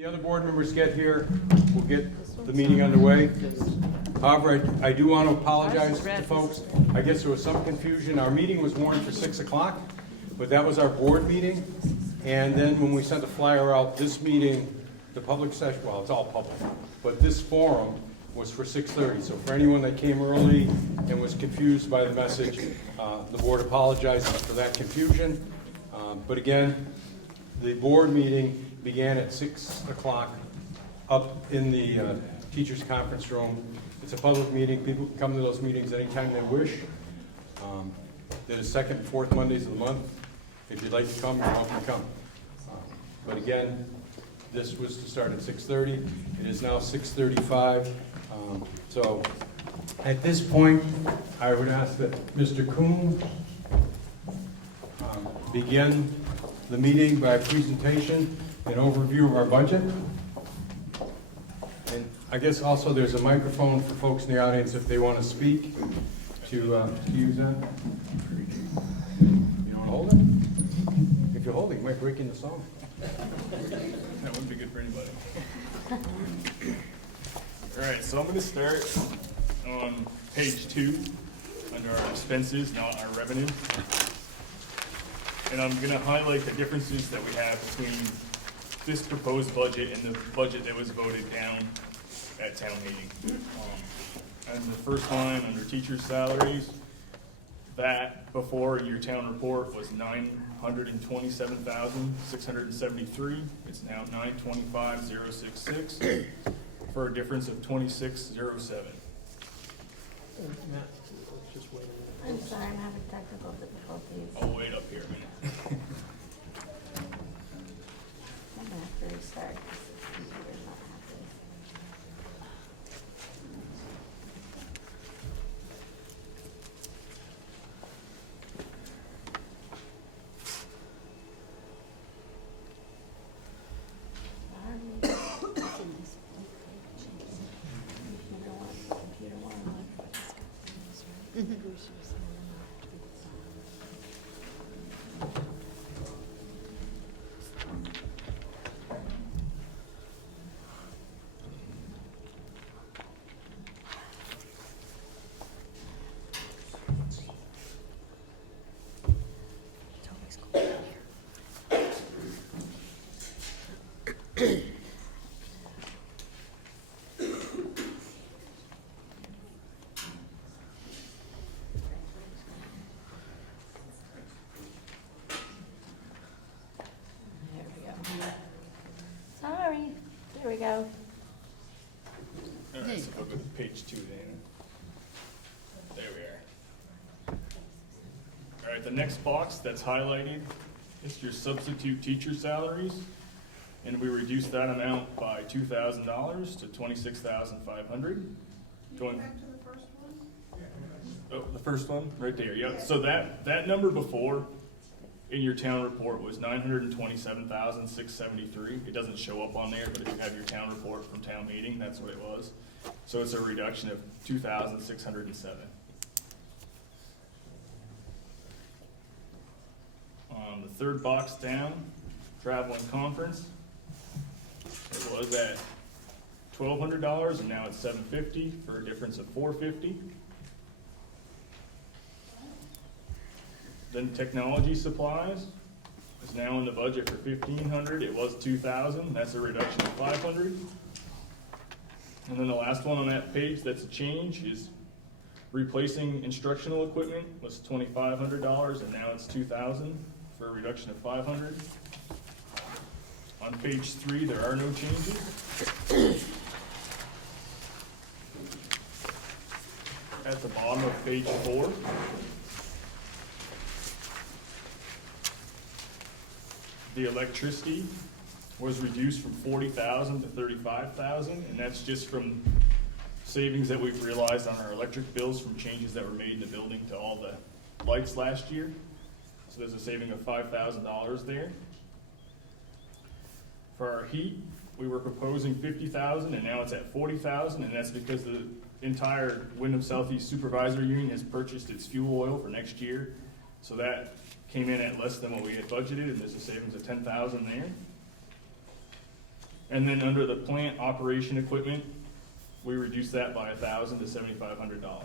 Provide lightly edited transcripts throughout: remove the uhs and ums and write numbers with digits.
The other board members get here, we'll get the meeting underway. However, I do want to apologize to folks. I guess there was some confusion. Our meeting was warned for 6 o'clock, but that was our board meeting. And then when we sent the flyer out, this meeting, the public session, well, it's all public, but this forum was for 6:30. So for anyone that came early and was confused by the message, the board apologizes for that confusion. But again, the board meeting began at 6 o'clock up in the teachers' conference room. It's a public meeting. People can come to those meetings anytime they wish. They're the second and fourth Mondays of the month. If you'd like to come, you're welcome to come. But again, this was to start at 6:30. It is now 6:35. So at this point, I would ask that Mr. Kuhn begin the meeting by a presentation, an overview of our budget. And I guess also there's a microphone for folks in the audience if they want to speak to use that. You don't want to hold it? If you hold it, you might break into song. That wouldn't be good for anybody. All right, so I'm going to start on page 2 under our expenses, not our revenue. And I'm going to highlight the differences that we have between this proposed budget and the budget that was voted down at town meeting. And the first line under teachers' salaries, that before your town report was $927,673. It's now $925,066 for a difference of $26,007. I'm sorry, I'm having technical difficulties. I'll wait up here a minute. I'm gonna have to restart because the computer's not happy. There we go. Sorry, there we go. All right, so go to page 2 then. There we are. All right, the next box that's highlighted is your substitute teacher salaries. And we reduced that amount by $2,000 to $26,500. Going back to the first one? Oh, the first one, right there, yep. So that number before in your town report was $927,673. It doesn't show up on there, but if you have your town report from town meeting, that's what it was. So it's a reduction of $2,607. The third box down, travel and conference. It was at $1,200 and now it's $750 for a difference of $450. Then technology supplies is now in the budget for $1,500. It was $2,000. That's a reduction of $500. And then the last one on that page that's a change is replacing instructional equipment was $2,500 and now it's $2,000 for a reduction of $500. On page 3, there are no changes. At the bottom of page 4, the electricity was reduced from $40,000 to $35,000, and that's just from savings that we've realized on our electric bills from changes that were made in the building to all the lights last year. So there's a saving of $5,000 there. For our heat, we were proposing $50,000 and now it's at $40,000, and that's because the entire Wyndham Southeast Supervisor Union has purchased its fuel oil for next year. So that came in at less than what we had budgeted, and there's a savings of $10,000 there. And then under the plant operation equipment, we reduced that by $1,000 to $7,500.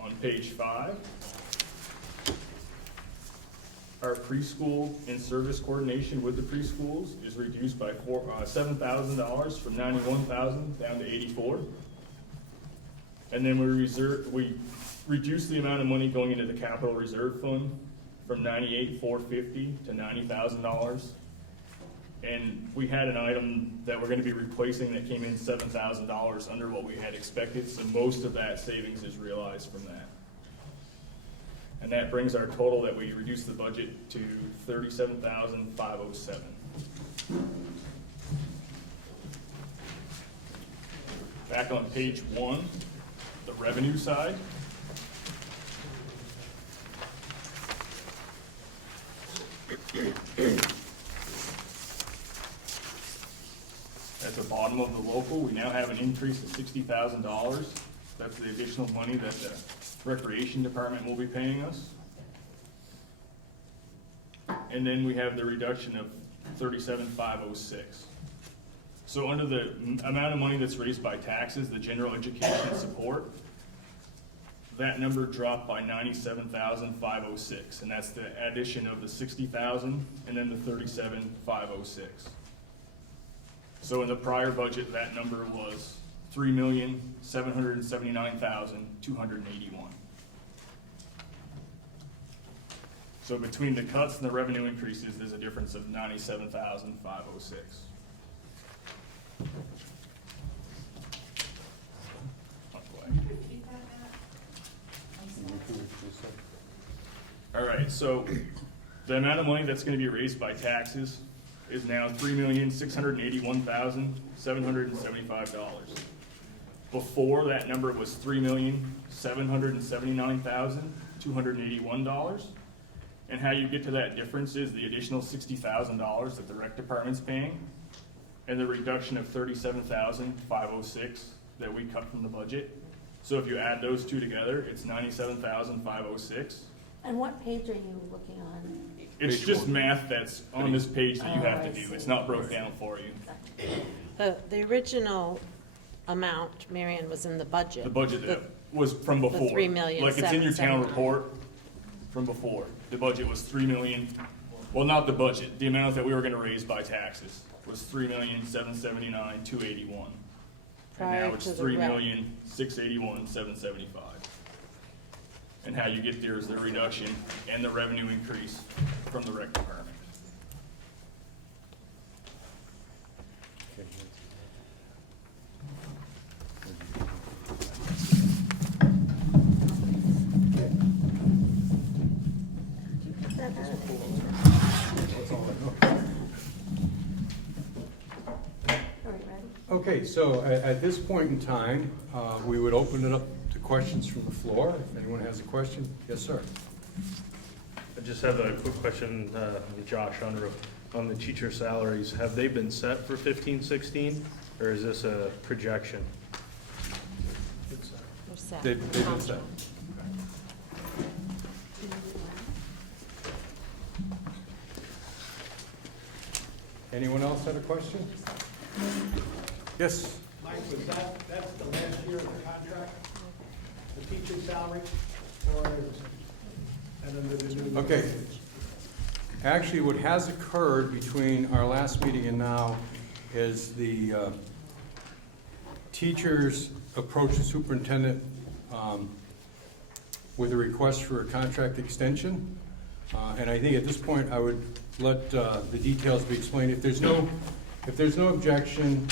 On page 5, our preschool and service coordination with the preschools is reduced by $7,000 from $91,000 down to $84,000. And then we reduced the amount of money going into the capital reserve fund from $98,450 to $90,000. And we had an item that we're going to be replacing that came in $7,000 under what we had expected, so most of that savings is realized from that. And that brings our total that we reduced the budget to $37,507. Back on page 1, the revenue side. At the bottom of the local, we now have an increase of $60,000. That's the additional money that the recreation department will be paying us. And then we have the reduction of $37,506. So under the amount of money that's raised by taxes, the general education support, that number dropped by $97,506, and that's the addition of the $60,000 and then the $37,506. So in the prior budget, that number was $3,779,281. So between the cuts and the revenue increases, there's a difference of $97,506. All right, so the amount of money that's going to be raised by taxes is now $3,681,775. Before, that number was $3,779,281. And how you get to that difference is the additional $60,000 that the rec department's paying, and the reduction of $37,506 that we cut from the budget. So if you add those two together, it's $97,506. And what page are you looking on? It's Page just 1. math that's on this page that you have to I do. see. It's not broke down for you. The original amount, Marion, was in the budget. The budget that was from before. $3,779,000. Like it's in your town report from before. The budget was $3 million, well, not the budget, the amount that we were gonna raise by taxes was $3,779,281. And Prior now it's to the rec. $3,681,775. And how you get there is the reduction and the revenue increase from the rec department. Are we ready? Okay, so at this point in time, we would open it up to questions from the floor. If anyone has a question, yes, sir. I just have a quick question, Josh, on the teacher salaries. Have they been set for 15-16, or is this a projection? They're set. They've been set. Anyone else have a question? Yes? Mike, that's the last year of the contract, the teaching salary, or is, and then the new? Okay. Actually, what has occurred between our last meeting and now is the teachers approached the superintendent with a request for a contract extension. And I think at this point, I would let the details be explained. If there's no objection,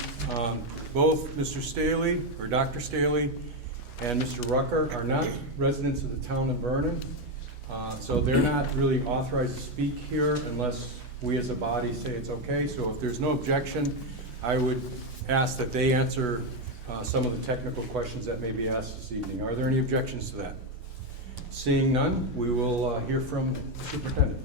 both Mr. Staley, or Dr. Staley, and Mr. Rucker are not residents of the town of Vernon. So they're not really authorized to speak here unless we as a body say it's okay. So if there's no objection, I would ask that they answer some of the technical questions that may be asked this evening. Are there any objections to that? Seeing none, we will hear from the superintendent.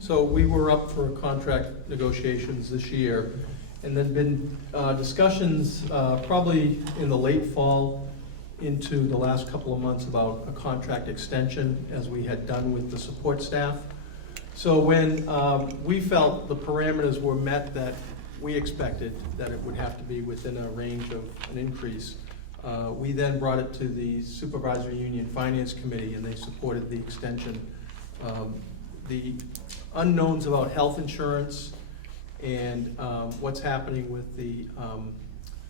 So we were up for contract negotiations this year, and then been discussions probably in the late fall into the last couple of months about a contract extension, as we had done with the support staff. So when we felt the parameters were met that we expected, that it would have to be within a range of an increase, we then brought it to the Supervisory Union Finance Committee, and they supported the extension. The unknowns about health insurance and what's happening with the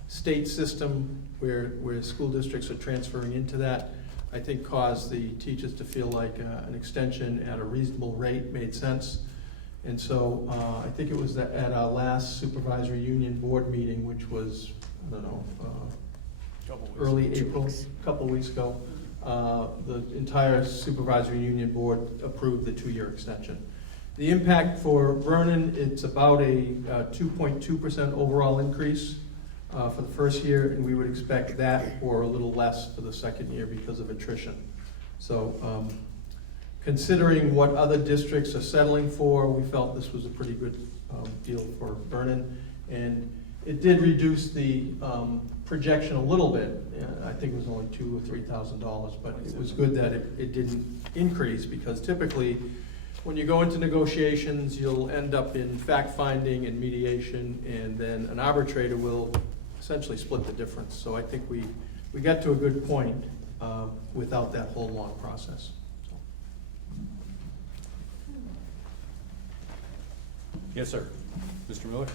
state system where school districts are transferring into that, I think caused the teachers to feel like an extension at a reasonable rate made sense. And so I think it was at our last Supervisory Union Board meeting, which was, I don't know, early April, a couple weeks ago, the entire Supervisory Union Board approved the 2-year extension. The impact for Vernon, it's about a 2.2% overall increase for the first year, and we would expect that or a little less for the second year because of attrition. So considering what other districts are settling for, we felt this was a pretty good deal for Vernon. And it did reduce the projection a little bit. I think it was only $2,000 or $3,000, but it was good that it didn't increase, because typically when you go into negotiations, you'll end up in fact-finding and mediation, and then an arbitrator will essentially split the difference. So I think we got to a good point without that whole long process. Yes, sir. Mr. Miller?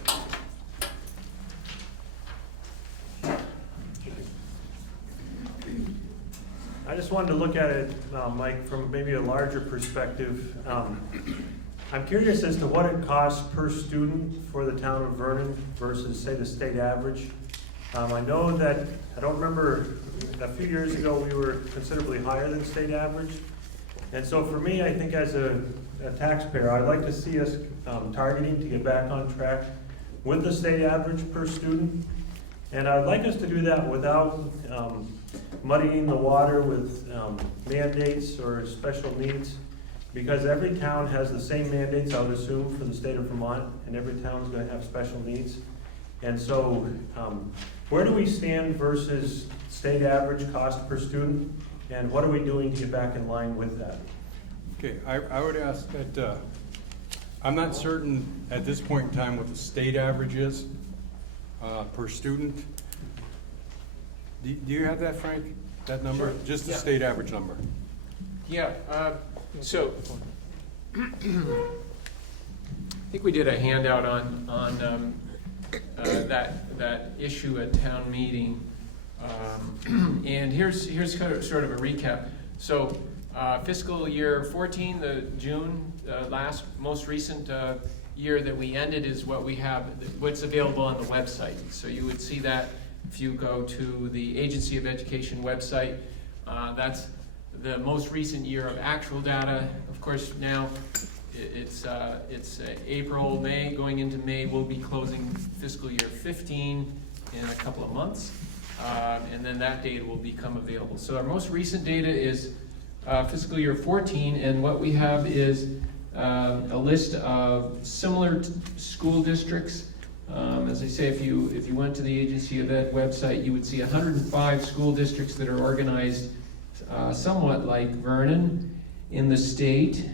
I just wanted to look at it, Mike, from maybe a larger perspective. I'm curious as to what it costs per student for the town of Vernon versus, say, the state average. I know that, I don't remember, a few years ago we were considerably higher than state average. And so for me, I think as a taxpayer, I'd like to see us targeting to get back on track with the state average per student. And I'd like us to do that without muddying the water with mandates or special needs, because every town has the same mandates, I would assume, for the state of Vermont, and every town is going to have special needs. And so where do we stand versus state average cost per student, and what are we doing to get back in line with that? Okay, I would ask that, I'm not certain at this point in time what the state average is per student. Do you have that, Frank? That number? Sure. Just the Yeah. state average number? Yeah, so I think we did a handout on that issue at town meeting. And here's kind of sort of a recap. So fiscal year 14, the June, most recent year that we ended is what we have, what's available on the website. So you would see that if you go to the Agency of Education website. That's the most recent year of actual data. Of course, now it's April, May, going into May. We'll be closing fiscal year 15 in a couple of months, and then that data will become available. So our most recent data is fiscal year 14, and what we have is a list of similar school districts. As I say, if you went to the Agency of Ed website, you would see 105 school districts that are organized somewhat like Vernon in the state.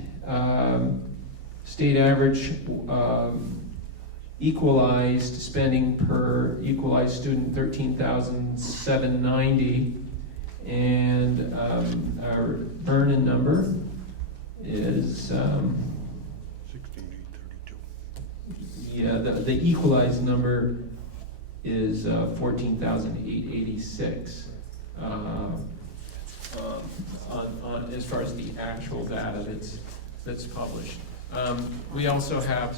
State average equalized spending per equalized student, $13,790, and our Vernon number is 16,832. yeah, the equalized number is 14,886 on as far as the actual data that's published. We also have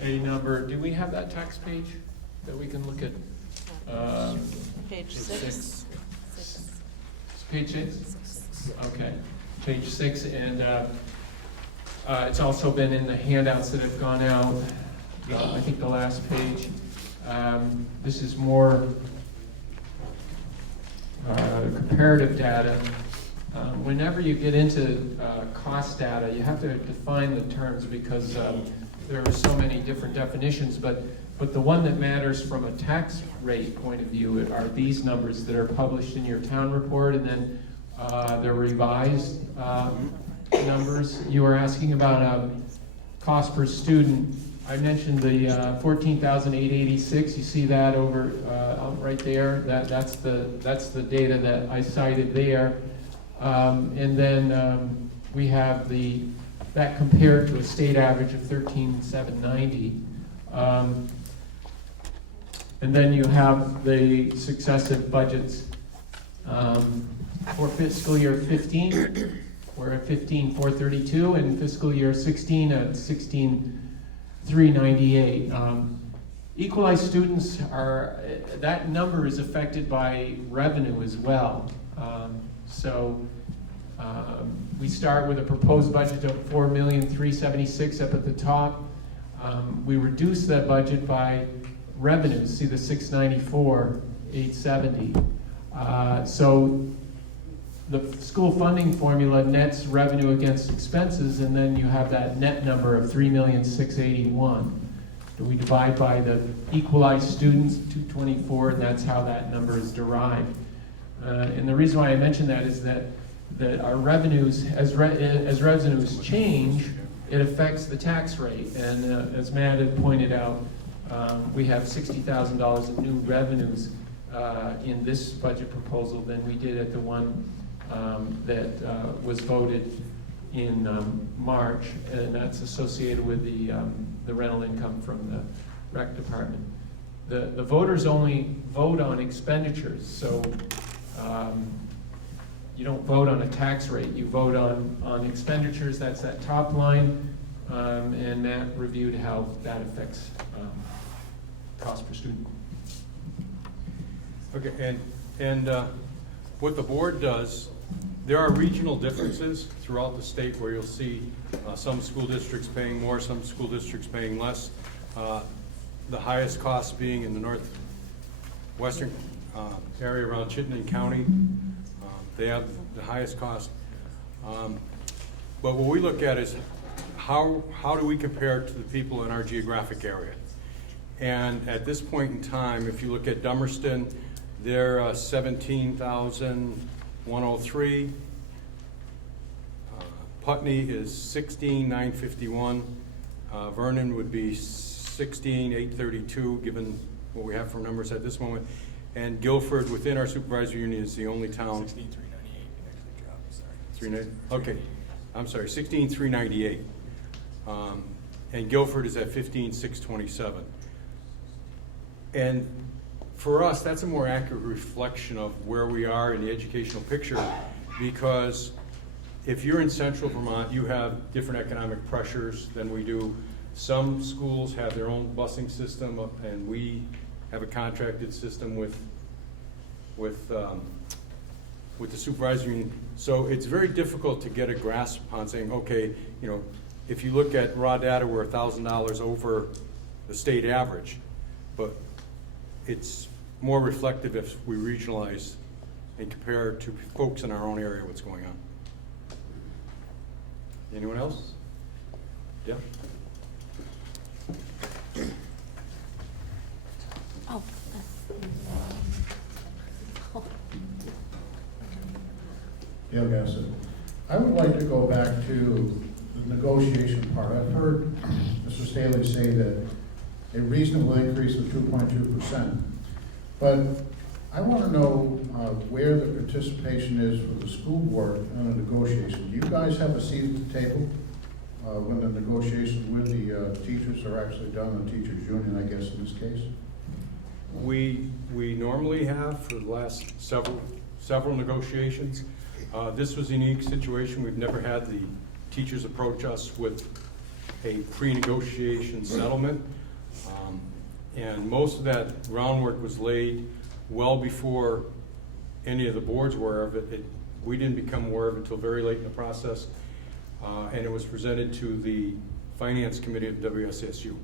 a number. Do we have that tax page that we can look at? Page 6. Page 6? Okay, page 6, and it's also been in the handouts that have gone out. I think the last page. This is more comparative data. Whenever you get into cost data, you have to define the terms because there are so many different definitions, but the one that matters from a tax rate point of view are these numbers that are published in your town report, and then the revised numbers. You were asking about cost per student, I mentioned the 14,886. You see that over right there. That's the data that I cited there. And then we have that compared to a state average of 13,790. And then you have the successive budgets. For fiscal year 15, we're at 15,432, and fiscal year 16 at 16,398. Equalized students that number is affected by revenue as well. We start with a proposed budget of $4,376,000 up at the top. We reduce that budget by revenues. See the 694,870. So the school funding formula nets revenue against expenses, and then you have that net number of 3,681,000. We divide by the equalized students, 224, and that's how that number is derived. And the reason why I mention that is that our revenues, as revenues change, it affects the tax rate. And as Matt had pointed out, we have $60,000 of new revenues in this budget proposal than we did at the one that was voted in March, and that's associated with the rental income from the rec department. The voters only vote on expenditures, so you don't vote on a tax rate, you vote on expenditures. That's that top line, and Matt reviewed how that affects cost per student. Okay, and what the board does, there are regional differences throughout the state where you'll see some school districts paying more, some school districts paying less. The highest cost being in the northwestern area around Chittenden County. They have the highest cost. But what we look at is how do we compare to the people in our geographic area? And at this point in time, if you look at Dummerston, they're 17,103. Putney is 16,951. Vernon would be 16,832, given what we have for numbers at this moment. And Guilford, within our supervisory union, is the only town. 16,398. Okay, I'm sorry, 16,398. And Guilford is at 15,627. And for us, that's a more accurate reflection of where we are in the educational picture, because if you're in central Vermont, you have different economic pressures than we do. Some schools have their own busing system, and we have a contracted system with the supervisory union. So it's very difficult to get a grasp on saying, okay, you know, if you look at raw data, we're $1,000 over the state average, but it's more reflective if we regionalize and compare to folks in our own area what's going on. Anyone else? Yeah. Oh. Dale Gassett. I would like to go back to the negotiation part. I've heard Mr. Staley say that a reasonable increase of 2.2%. But I want to know where the participation is for the school board on a negotiation. Do you guys have a seat at the table when the negotiations with the teachers are actually done, the teachers union, I guess, in this case? We normally have for the last several negotiations. This was a unique situation. We've never had the teachers approach us with a pre-negotiation settlement. And most of that groundwork was laid well before any of the boards were aware of it. We didn't become aware of it until very late in the process. And it was presented to the Finance Committee of WSSU.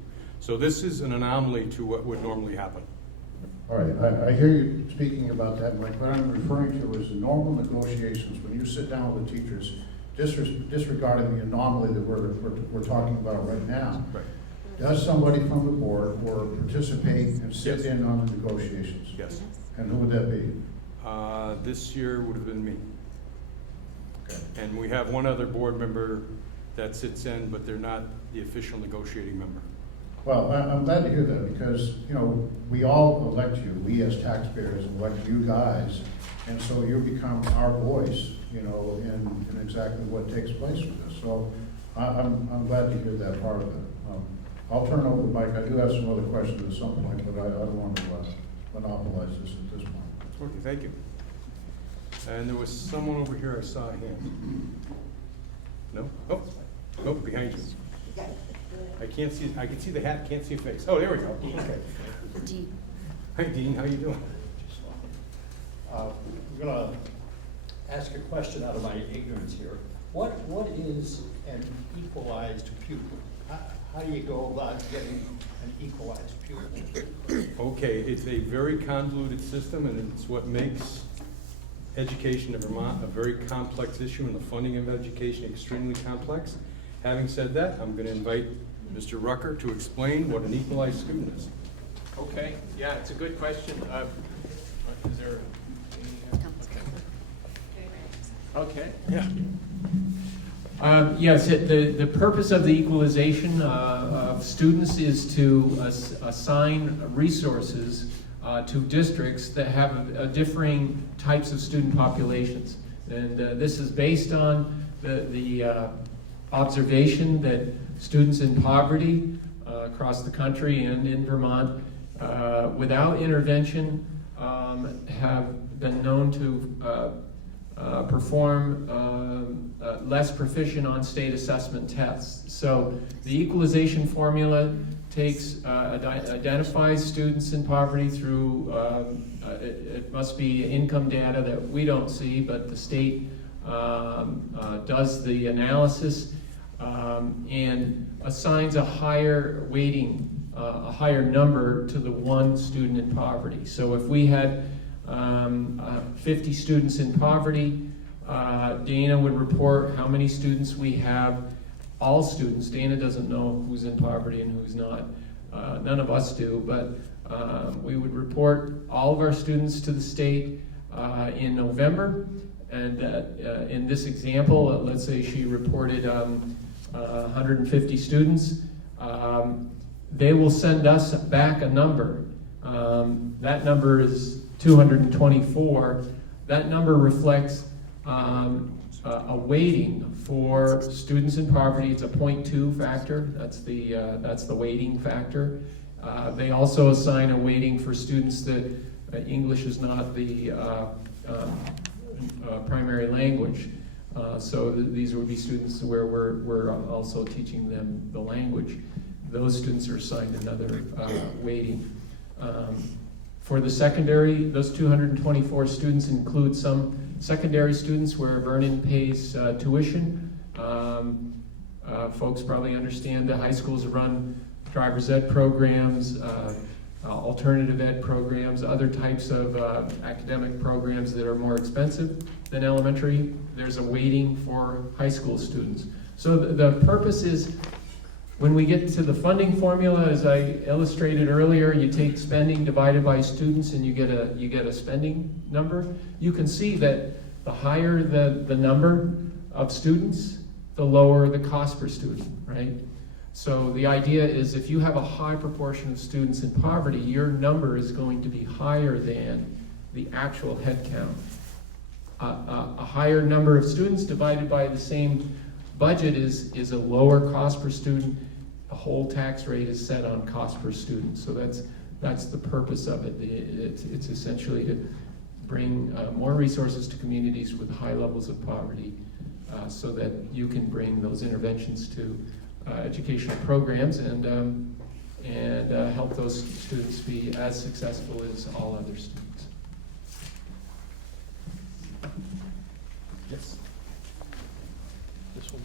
So this is an anomaly to what would normally happen. All right, I hear you speaking about that, Mike. What I'm referring to is the normal negotiations, when you sit down with the teachers, disregarding the anomaly that we're talking about right now. Right. Does somebody from the board or participate and sit Yes. in on the negotiations? Yes. And who would that be? This year would have been me. Okay. And we have one other board member that sits in, but they're not the official negotiating member. Well, I'm glad to hear that, because, you know, we all elect you, we as taxpayers elect you guys, and so you become our voice, you know, in exactly what takes place with this. So I'm glad to hear that part of it. I'll turn over the mic. I do have some other questions at some point, but I don't want to monopolize this at this point. Okay, thank you. And there was someone over here, I saw a hand. No? Oh, nope, behind you. I can't see, I can see the hat, can't see a face. Oh, there we go. Okay. Dean. Hi, Dean, how you doing? I'm gonna ask a question out of my ignorance here. What is an equalized pupil? How do you go about getting an equalized pupil? Okay, it's a very convoluted system, and it's what makes education in Vermont a very complex issue, and the funding of education extremely complex. Having said that, I'm going to invite Mr. Rucker to explain what an equalized student is. Okay, yeah, it's a good question. Is there any, okay. Yeah. Yes, the purpose of the equalization of students is to assign resources to districts that have differing types of student populations. And this is based on the observation that students in poverty across the country and in Vermont without intervention have been known to perform less proficient on state assessment tests. So the equalization formula takes identifies students in poverty through it must be income data that we don't see, but the state does the analysis and assigns a higher weighting, a higher number to the one student in poverty. So if we had 50 students in poverty, Dana would report how many students we have, all students. Dana doesn't know who's in poverty and who's not. None of us do, but we would report all of our students to the state in November. And in this example, let's say she reported 150 students. They will send us back a number. That number is 224. That number reflects a weighting for students in poverty. It's a 0.2 factor. That's the weighting factor. They also assign a weighting for students that English is not the primary language. So these would be students where we're also teaching them the language. Those students are assigned another weighting. For the secondary, those 224 students include some secondary students where Vernon pays tuition. Folks probably understand that high schools run driver's ed programs, alternative ed programs, other types of academic programs that are more expensive than elementary. There's a weighting for high school students. So the purpose is, when we get to the funding formula, as I illustrated earlier, you take spending divided by students and you get a spending number. You can see that the higher the number of students, the lower the cost per student, right? So the idea is, if you have a high proportion of students in poverty, your number is going to be higher than the actual head count. A higher number of students divided by the same budget is a lower cost per student. The whole tax rate is set on cost per student. So that's the purpose of it. It's essentially to bring more resources to communities with high levels of poverty, so that you can bring those interventions to educational programs and help those students be as successful as all other students. Yes. This one.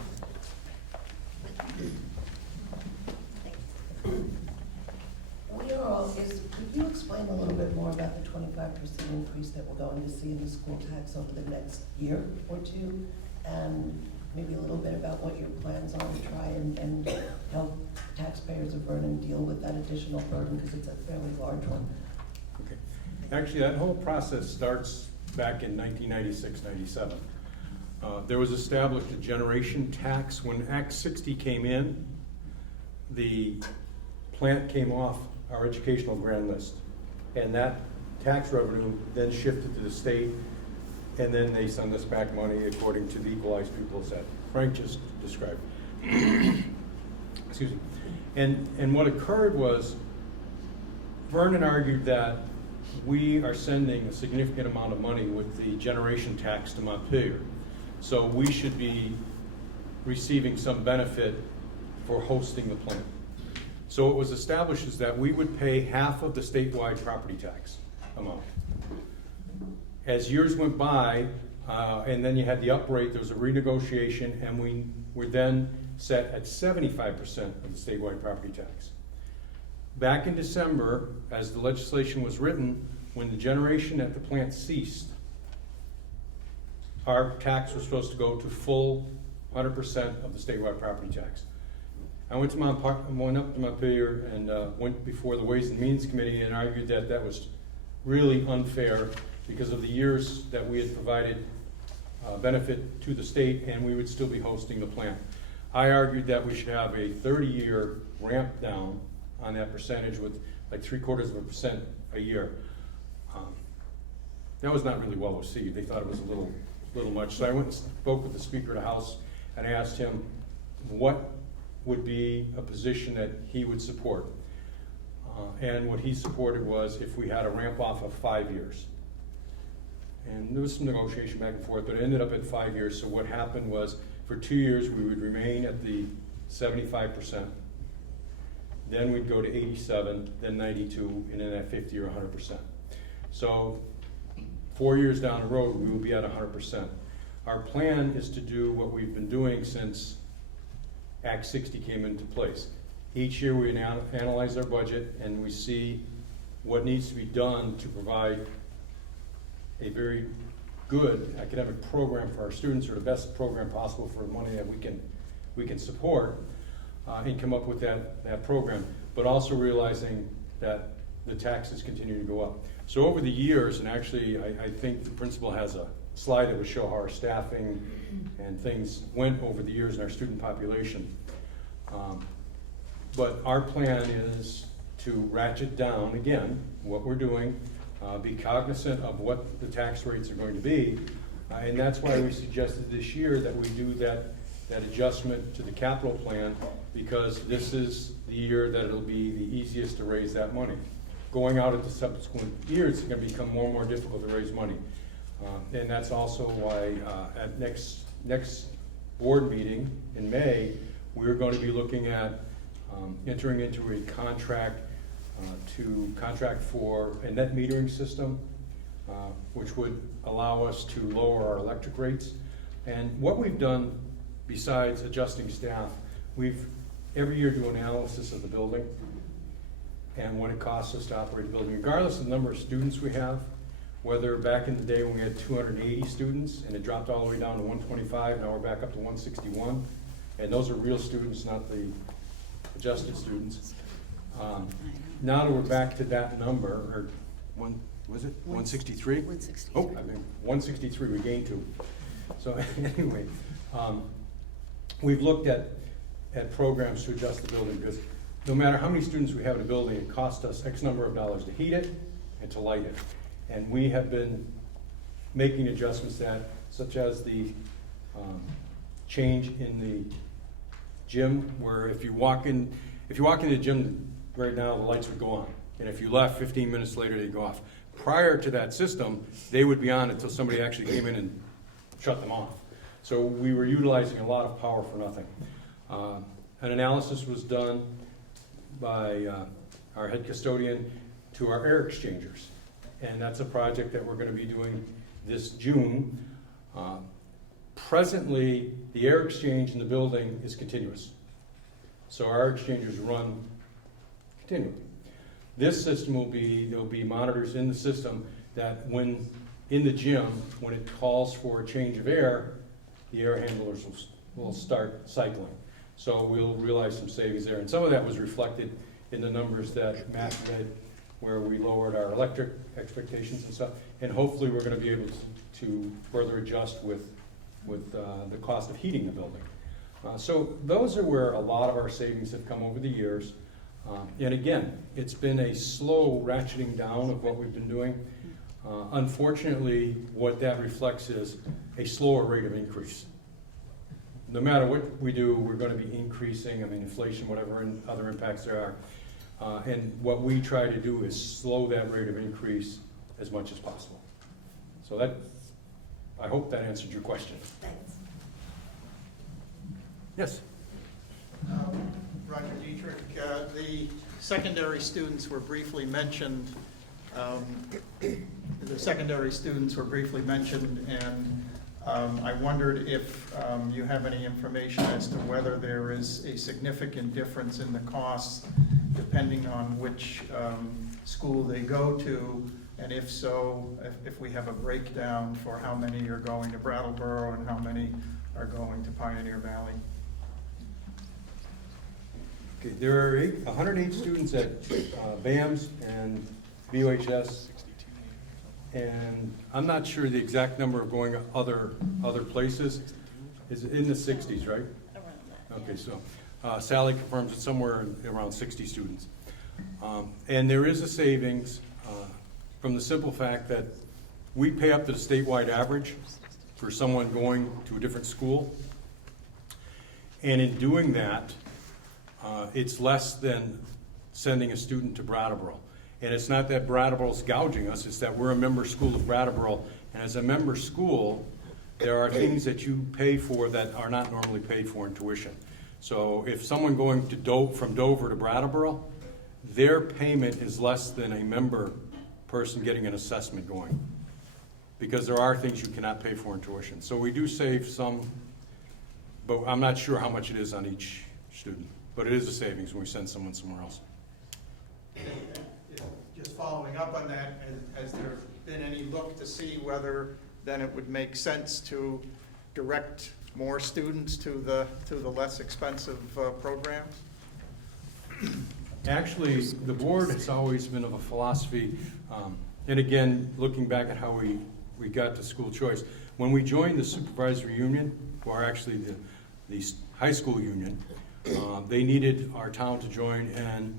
Could you explain a little bit more about the 25% increase that we're going to see in the school tax over the next year or two? And maybe a little bit about what your plans are to try and help taxpayers of Vernon deal with that additional burden, because it's a fairly large one. Okay. Actually, that whole process starts back in 1996, 97. There was established a generation tax. When Act 60 came in, the plant came off our educational grand list. And that tax revenue then shifted to the state, and then they send us back money according to the equalized pupils that Frank just described. Excuse me. And what occurred was, Vernon argued that we are sending a significant amount of money with the generation tax to Montpelier. So we should be receiving some benefit for hosting the plant. So what was established is that we would pay half of the statewide property tax amount. As years went by, and then you had the uprate, there was a renegotiation, and we were then set at 75% of the statewide property tax. Back in December, as the legislation was written, when the generation at the plant ceased, our tax was supposed to go to full 100% of the statewide property tax. I went up to Montpelier and went before the Ways and Means Committee and argued that that was really unfair because of the years that we had provided benefit to the state, and we would still be hosting the plant. I argued that we should have a 30-year ramp down on that percentage with like 0.75% a year. That was not really well received. They thought it was a little much. So I went and spoke with the Speaker of the House and I asked him what would be a position that he would support. And what he supported was if we had a ramp off of 5 years. And there was some negotiation back and forth, but it ended up at 5 years. So what happened was for 2 years we would remain at the 75%. Then we'd go to 87, then 92, and then at 50 or 100%. So 4 years down the road, we will be at 100%. Our plan is to do what we've been doing since Act 60 came into place. Each year we analyze our budget and we see what needs to be done to provide a very good academic program for our students, or the best program possible for the money that we can support, and come up with that program, but also realizing that the taxes continue to go up. So over the years, and actually I think the principal has a slide that would show how our staffing and things went over the years in our student population. But our plan is to ratchet down, again, what we're doing, be cognizant of what the tax rates are going to be, and that's why we suggested this year that we do that adjustment to the capital plan, because this is the year that it'll be the easiest to raise that money. Going out into subsequent years, it's going to become more and more difficult to raise money. And that's also why at next board meeting in May, we're going to be looking at entering into a contract to contract for a net metering system, which would allow us to lower our electric rates. And what we've done, besides adjusting staff, we've every year do analysis of the building and what it costs us to operate the building, regardless of the number of students we have. Whether back in the day when we had 280 students and it dropped all the way down to 125, now we're back up to 161. And those are real students, not the adjusted students. Now that we're back to that number, or was it 163? 163. Oh, I mean, 163, we gained 2. So anyway, we've looked at programs to adjust the building, because no matter how many students we have in a building, it costs us X number of dollars to heat it and to light it. And we have been making adjustments that, such as the change in the gym, where if you walk in the gym right now, the lights would go on. And if you left 15 minutes later, they'd go off. Prior to that system, they would be on until somebody actually came in and shut them off. So we were utilizing a lot of power for nothing. An analysis was done by our head custodian to our air exchangers. And that's a project that we're going to be doing this June. Presently, the air exchange in the building is continuous. So our exchangers run continually. This system there'll be monitors in the system that when in the gym, when it calls for a change of air, the air handlers will start cycling. So we'll realize some savings there. And some of that was reflected in the numbers that Matt read, where we lowered our electric expectations and stuff. And hopefully we're going to be able to further adjust with with the cost of heating the building. So those are where a lot of our savings have come over the years. And again, it's been a slow ratcheting down of what we've been doing. Unfortunately, what that reflects is a slower rate of increase. No matter what we do, we're going to be increasing, I mean, inflation, whatever other impacts there are. And what we try to do is slow that rate of increase as much as possible. So that, I hope that answered your question. Thanks. Yes? Roger Dietrich, the secondary students were briefly mentioned. And I wondered if you have any information as to whether there is a significant difference in the costs depending on which school they go to, and if so, if we have a breakdown for how many are going to Brattleboro and how many are going to Pioneer Valley. Okay, there are 108 students at BAMS and BOHS, and I'm not sure the exact number of going other places. Is it in the 60s, right? Okay, so Sally confirms it's somewhere around 60 students. And there is a savings from the simple fact that we pay up to the statewide average for someone going to a different school. And in doing that, it's less than sending a student to Brattleboro. And it's not that Brattleboro's gouging us, it's that we're a member school of Brattleboro. And as a member school, there are things that you pay for that are not normally paid for in tuition. So if someone going to from Dover to Brattleboro, their payment is less than a member person getting an assessment going, because there are things you cannot pay for in tuition. So we do save some, but I'm not sure how much it is on each student. But it is a savings when we send someone somewhere else. Just following up on that, has there been any look to see whether then it would make sense to direct more students to the less expensive programs? Actually, the board has always been of a philosophy, and again, looking back at how we got to school choice. When we joined the supervisory union, or actually the high school union, they needed our town to join, and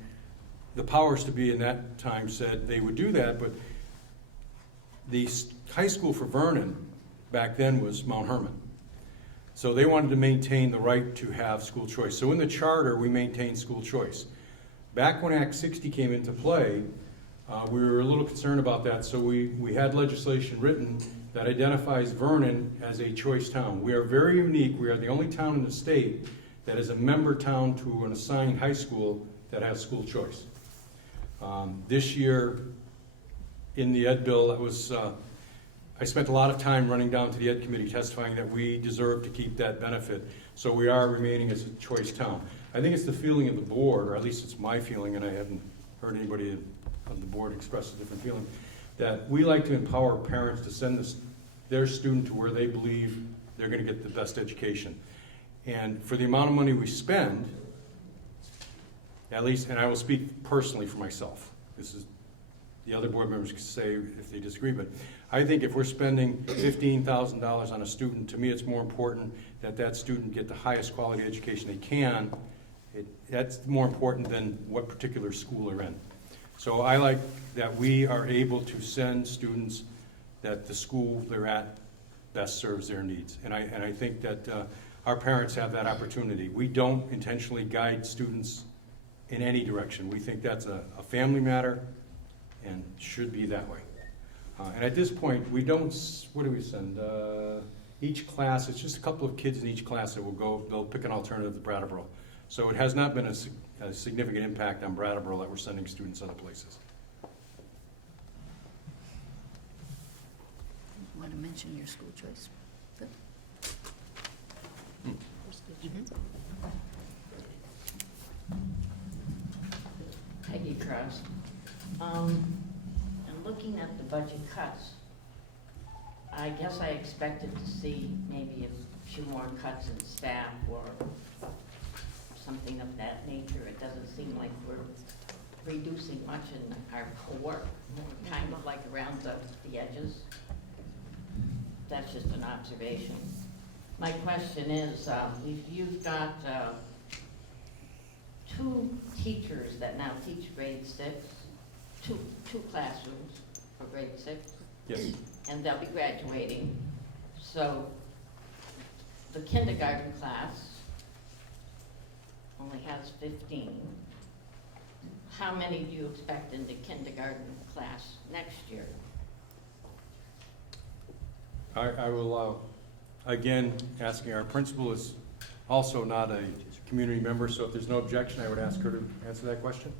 the powers to be in that time said they would do that, but the high school for Vernon back then was Mount Herman. So they wanted to maintain the right to have school choice. So in the charter, we maintained school choice. Back when Act 60 came into play, we were a little concerned about that, so we had legislation written that identifies Vernon as a choice town. We are very unique. We are the only town in the state that is a member town to an assigned high school that has school choice. This year, in the Ed bill, I spent a lot of time running down to the Ed committee testifying that we deserve to keep that benefit, so we are remaining as a choice town. I think it's the feeling of the board, or at least it's my feeling, and I haven't heard anybody of the board express a different feeling, that we like to empower parents to send their student to where they believe they're going to get the best education. And for the amount of money we spend, at least, and I will speak personally for myself, this is, the other board members can say if they disagree, but I think if we're spending $15,000 on a student, to me it's more important that that student get the highest quality education they can. That's more important than what particular school they're in. So I like that we are able to send students that the school they're at best serves their needs. And I think that our parents have that opportunity. We don't intentionally guide students in any direction. We think that's a family matter and should be that way. And at this point, we don't, what do we send? Each class, it's just a couple of kids in each class that will go, they'll pick an alternative to Brattleboro. So it has not been a significant impact on Brattleboro that we're sending students other places. Want to mention your school choice? Good. Peggy Trust. And looking at the budget cuts, I guess I expected to see maybe a few more cuts in staff or something of that nature. It doesn't seem like we're reducing much in our work, kind of like around the edges. That's just an observation. My question is, you've got 2 teachers that now teach grade 6, two classrooms for grade 6, Yes. and they'll be graduating. So the kindergarten class only has 15. How many do you expect in the kindergarten class next year? I will, again, asking, our principal is also not a community member, so if there's no objection, I would ask her to answer that question.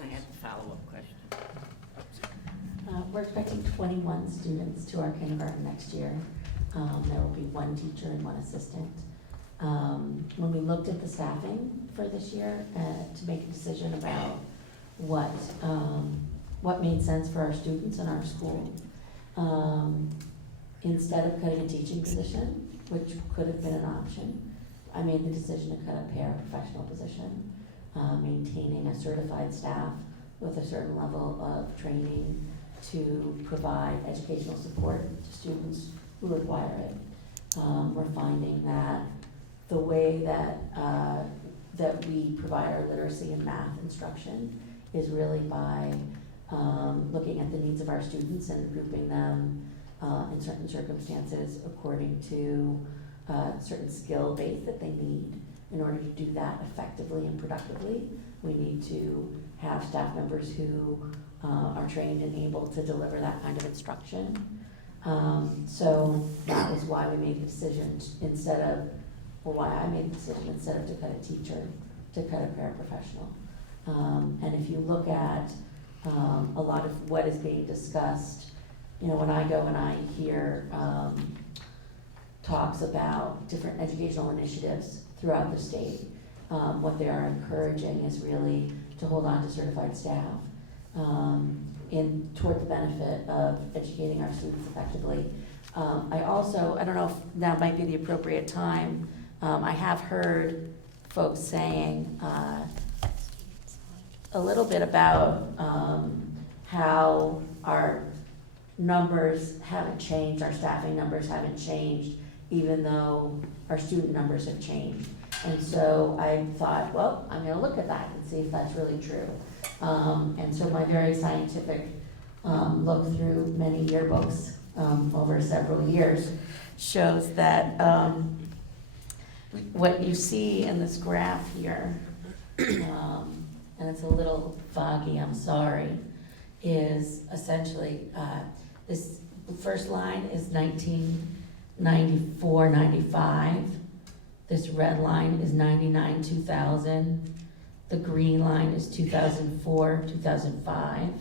I have a follow-up question. We're expecting 21 students to our kindergarten next year. There will be 1 teacher and 1 assistant. When we looked at the staffing for this year to make a decision about what made sense for our students in our school, instead of cutting a teaching position, which could have been an option, I made the decision to cut a paraprofessional position, maintaining a certified staff with a certain level of training to provide educational support to students who require it. We're finding that the way that we provide our literacy and math instruction is really by looking at the needs of our students and grouping them in certain circumstances according to certain skill base that they need. In order to do that effectively and productively, we need to have staff members who are trained and able to deliver that kind of instruction. So that was why we made the decision why I made the decision instead of to cut a teacher, to cut a paraprofessional. And if you look at a lot of what is being discussed, when I go and I hear talks about different educational initiatives throughout the state, what they are encouraging is really to hold on to certified staff toward the benefit of educating our students effectively. I don't know if now might be the appropriate time. I have heard folks saying a little bit about how our numbers haven't changed, our staffing numbers haven't changed, even though our student numbers have changed. And so I thought, well, I'm gonna look at that and see if that's really true. And so my very scientific look through many yearbooks over several years shows that what you see in this graph here, and it's a little foggy, I'm sorry, is essentially, this first line is 1994-95. This red line is 99-2000. The green line is 2004-2005.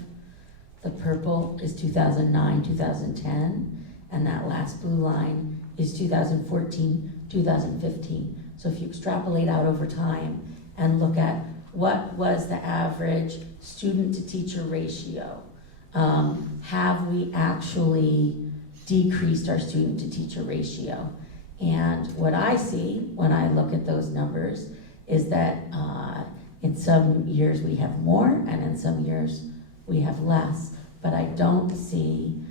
The purple is 2009-2010. And that last blue line is 2014-2015. So if you extrapolate out over time and look at what was the average student to teacher ratio, have we actually decreased our student to teacher ratio? And what I see when I look at those numbers is that in some years we have more and in some years we have less, but I don't see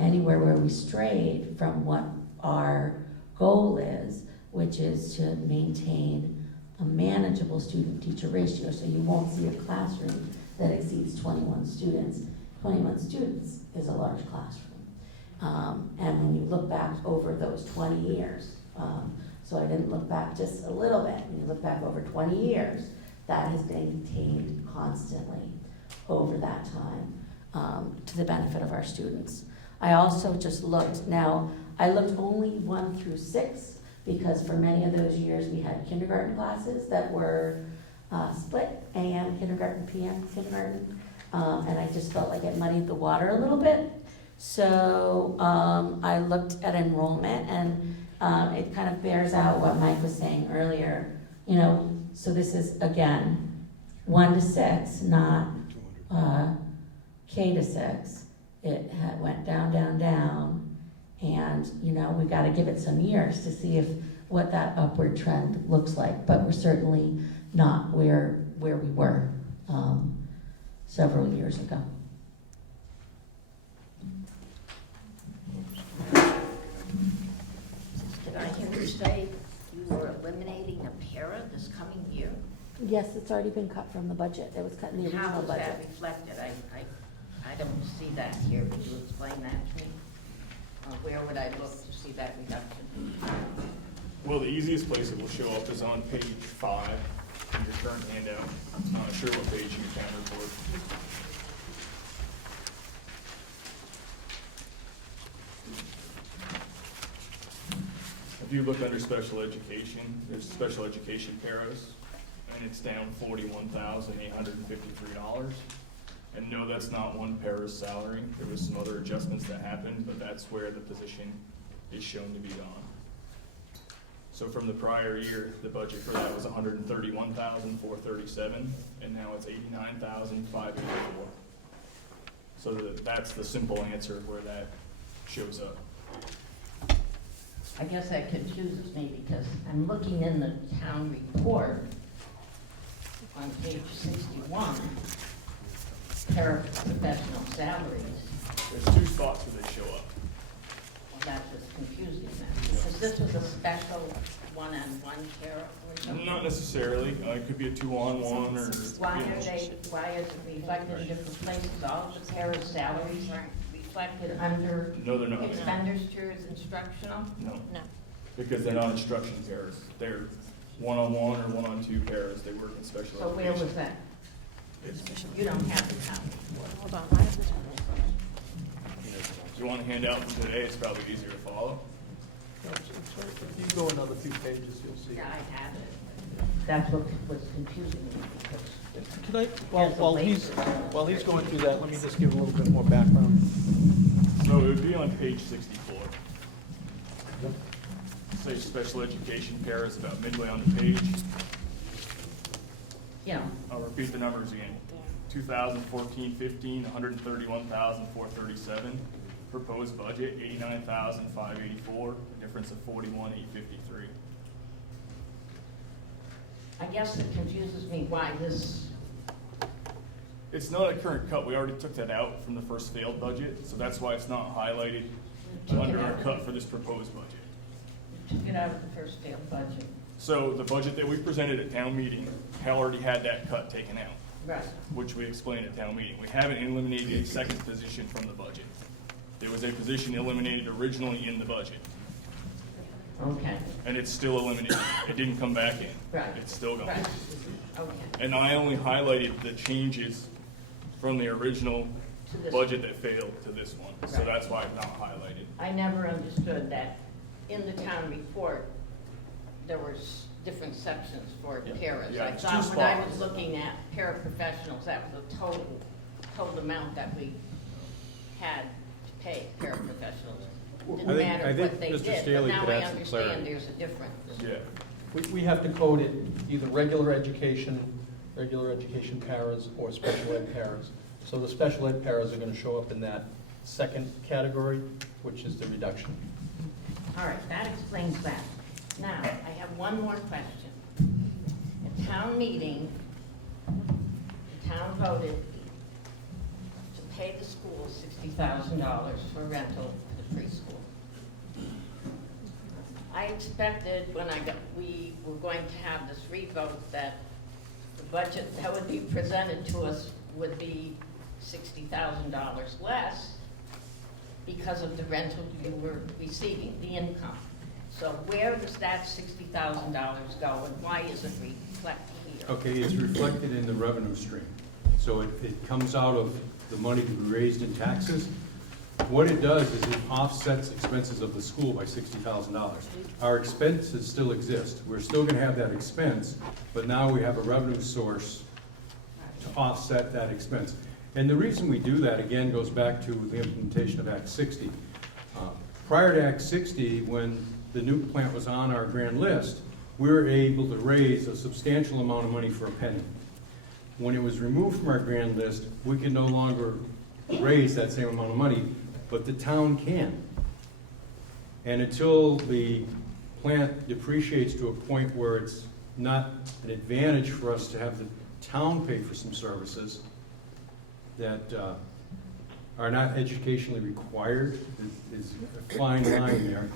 anywhere where we strayed from what our goal is, which is to maintain a manageable student-teacher ratio. So you won't see a classroom that exceeds 21 students. 21 students is a large classroom. And when you look back over those 20 years, so I didn't look back just a little bit, when you look back over 20 years, that has been maintained constantly over that time to the benefit of our students. I also just looked, now I looked only 1 through 6 because for many of those years we had kindergarten classes that were split, AM kindergarten, PM kindergarten, and I just felt like it muddied the water a little bit. So I looked at enrollment and it kind of bears out what Mike was saying earlier. So this is, again, 1 to 6, not K to 6. It went down, down, down, and we've got to give it some years to see what that upward trend looks like. But we're certainly not where we were several years ago. did I hear you say you were eliminating a para this coming year? Yes, it's already been cut from the budget. It was cut in the How original is that budget. reflected? I don't see that here. Would you explain that to me? Where would I look to see that reduction? Well, the easiest place it will show up is on page 5 in your current handout. I'm not sure what page in your town report. If you look under special education, there's special education paras, and it's down $41,853. And no, that's not one para's salary. There was some other adjustments that happened, but that's where the position is shown to be gone. So from the prior year, the budget for that was $131,437, and now it's $89,584. So that's the simple answer where that shows up. I guess that confuses me because I'm looking in the town report on page 61, paraprofessional salaries. There's 2 spots where they show up. Well, that's what's confusing then, because this was a special one-on-one para or something. Not necessarily. It could be a 2-on-1 or. Why is it reflected in different places? All of the para salaries aren't reflected under No, they're not. expenditures instructional? No, No. because they're not instruction pairs. They're 1-on-1 or 1-on-2 pairs. They work in special So where education. was that? You don't have the town. Hold on, I have the total. If you want a handout from today, it's probably easier to follow. If you go another few pages, you'll see. Yeah, I have it. That's what was confusing me because Can I, while he's going through that, let me just give a little bit more background. So it would be on page 64. Say special education pair is about midway on the page. you know, I'll repeat the numbers again. 2014-15, 131,437. Proposed budget, 89,584. A difference of 41,853. I guess it confuses me why this, It's not a current cut. We already took that out from the first failed budget, so that's why it's not highlighted under our cut for this proposed budget. took it out of the first failed budget. So the budget that we presented at town meeting already had that cut taken out, Right. which we explained at town meeting. We haven't eliminated a second position from the budget. There was a position eliminated originally in the budget, Okay, and it's still eliminated. It didn't come back in. right. It's still gone. Right, okay. And I only highlighted the changes from the original To this- budget that failed to this one. So Right. that's why it's not highlighted. I never understood that in the town report, there was different sections for paras. Yeah, I it's thought two when I was spots. looking at paraprofessionals, that was the total amount that we had to pay paraprofessionals. Didn't I matter think what they Mr. did, but Staley now could I add some clarity. understand there's a difference. Yeah. We have to code it either regular education paras, or special ed paras. So the special ed paras are gonna show up in that second category, which is the reduction. All right, that explains that. Now, I have one more question. At town meeting, the town voted to pay the school $60,000 for rental for the preschool. I expected when we were going to have this revote that the budget that would be presented to us would be $60,000 less because of the rental you were receiving, the income. So where does that $60,000 go and why is it reflected here? Okay, it's reflected in the revenue stream. So it comes out of the money to be raised in taxes. What it does is it offsets expenses of the school by $60,000. Our expenses still exist. We're still gonna have that expense, but now we have a revenue source to offset that expense. And the reason we do that, again, goes back to the implementation of Act 60. Prior to Act 60, when the nuke plant was on our grand list, we were able to raise a substantial amount of money for a penny. When it was removed from our grand list, we could no longer raise that same amount of money, but the town can. And until the plant depreciates to a point where it's not an advantage for us to have the town pay for some services that are not educationally required, is a fine line there.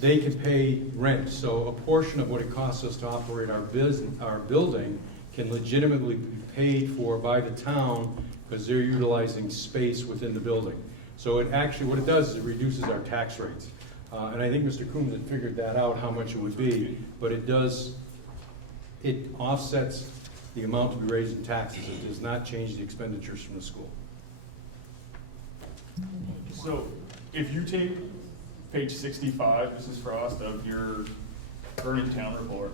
they can pay rent. So a portion of what it costs us to operate our building can legitimately be paid for by the town because they're utilizing space within the building. So it actually, what it does is it reduces our tax rates. And I think Mr. Coombs had figured that out, how much it would be, but it offsets the amount to be raised in taxes. It does not change the expenditures from the school. So if you take page 65, this is Frost, of your Vernon Town report,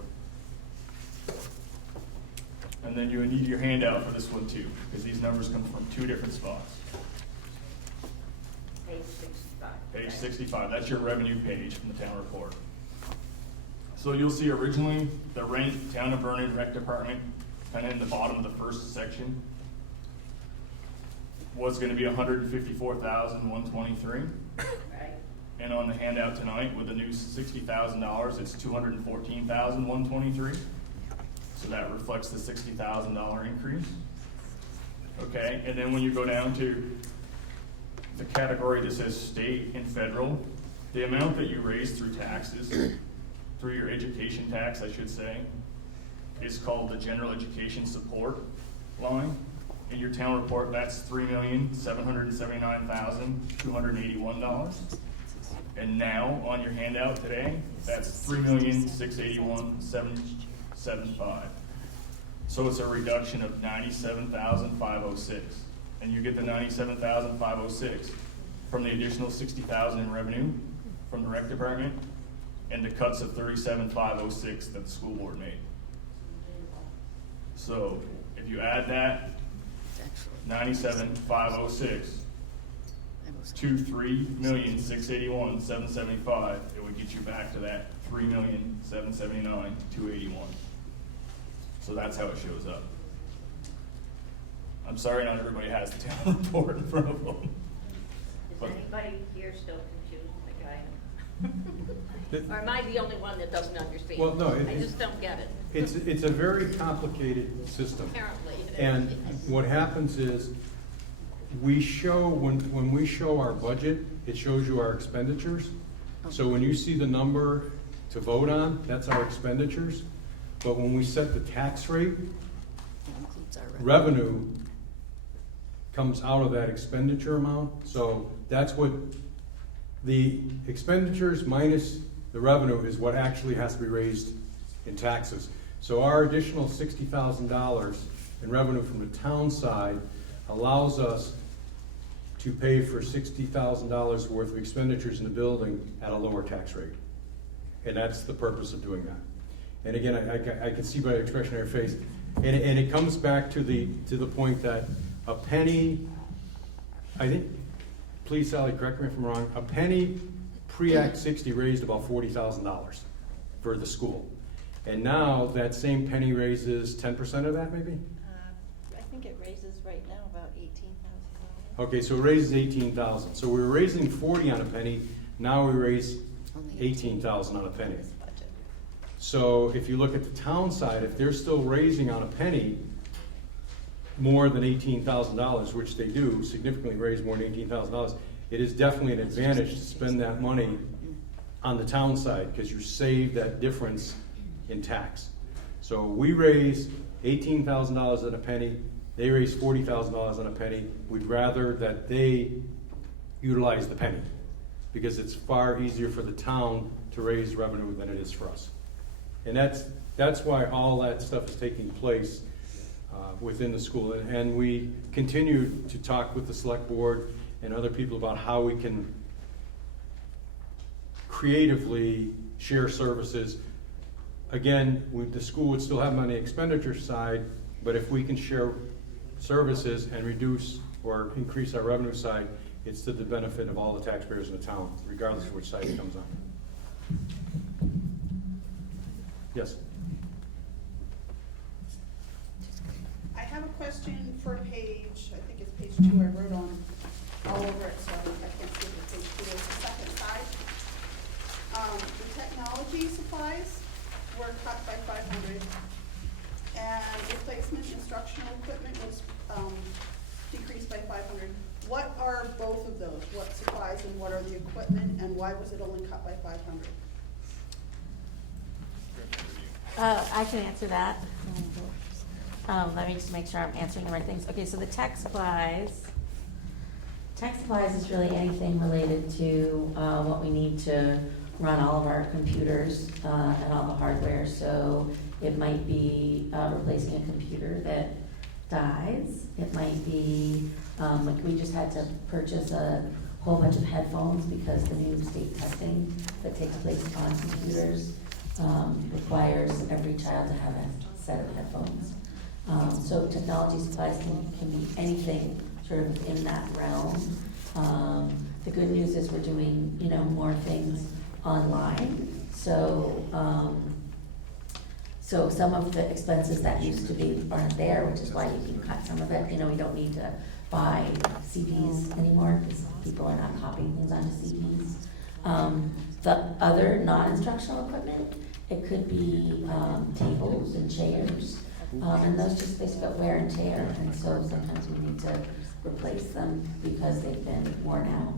and then you need your handout for this one too, because these numbers come from two different spots. Page 65. Page 65, that's your revenue page from the town report. So you'll see originally the rent, Town of Vernon Rec Department, kind of in the bottom of the first section, was gonna be $154,123. Right. And on the handout tonight, with the new $60,000, it's $214,123. So that reflects the $60,000 increase. Okay, and then when you go down to the category that says state and federal, the amount that you raise through taxes, through your education tax, I should say, is called the general education support line. In your town report, that's $3,779,281. And now, on your handout today, that's $3,681,775. So it's a reduction of $97,506. And you get the $97,506 from the additional $60,000 in revenue from the rec department and the cuts of $37,506 that the school board made. So if you add that $97,506 to $3,681,775, it would get you back to that $3,779,281. So that's how it shows up. I'm sorry not everybody has the town report in front of them. Is anybody here still confused like I am? Or am I the only one that doesn't understand? Well, no, I just don't get it. It's a very complicated system. Apparently it is. And what happens is, we show, when we show our budget, it shows you our expenditures. So when you see the number to vote on, that's our expenditures. But when we set the tax rate, revenue comes out of that expenditure amount. So that's what the expenditures minus the revenue is what actually has to be raised in taxes. So our additional $60,000 in revenue from the town side allows us to pay for $60,000 worth of expenditures in the building at a lower tax rate. And that's the purpose of doing that. And again, I can see by the expression on your face, and it comes back to the point that a penny, I think, please Sally, correct me if I'm wrong, a penny pre-Act 60 raised about $40,000 for the school. And now that same penny raises 10% of that maybe? I think it raises right now about $18,000. Okay, so it raises 18,000. So we were raising 40 on a penny, now we raise 18,000 on a penny. So if you look at the town side, if they're still raising on a penny more than $18,000, which they do, significantly raise more than $18,000, it is definitely an advantage to spend that money on the town side because you save that difference in tax. So we raise $18,000 on a penny, they raise $40,000 on a penny. We'd rather that they utilize the penny because it's far easier for the town to raise revenue than it is for us. And that's why all that stuff is taking place within the school. And we continue to talk with the select board and other people about how we can creatively share services. Again, the school would still have them on the expenditure side, but if we can share services and reduce or increase our revenue side, it's to the benefit of all the taxpayers in the town, regardless of which side it comes on. Yes. I have a question for page, I think it's page 2, I wrote on all over it, so I can't see what page 2 is, the second side. The technology supplies were cut by 500, and replacement instructional equipment was decreased by 500. What are both of those? What supplies and what are the equipment, and why was it only cut by 500? I can answer that. Let me just make sure I'm answering the right things. Okay, so the tech supplies is really anything related to what we need to run all of our computers and all the hardware. So it might be replacing a computer that dies. It might be, like we just had to purchase a whole bunch of headphones because the new state testing that takes place on computers requires every child to have a set of headphones. So technology supplies can be anything sort of within that realm. The good news is we're doing, more things online. So, so some of the expenses that used to be aren't there, which is why you can cut some of it. We don't need to buy CDs anymore because people are not copying things onto CDs. The other non-instructional equipment, it could be tables and chairs. And those just basically got wear and tear, and so sometimes we need to replace them because they've been worn out.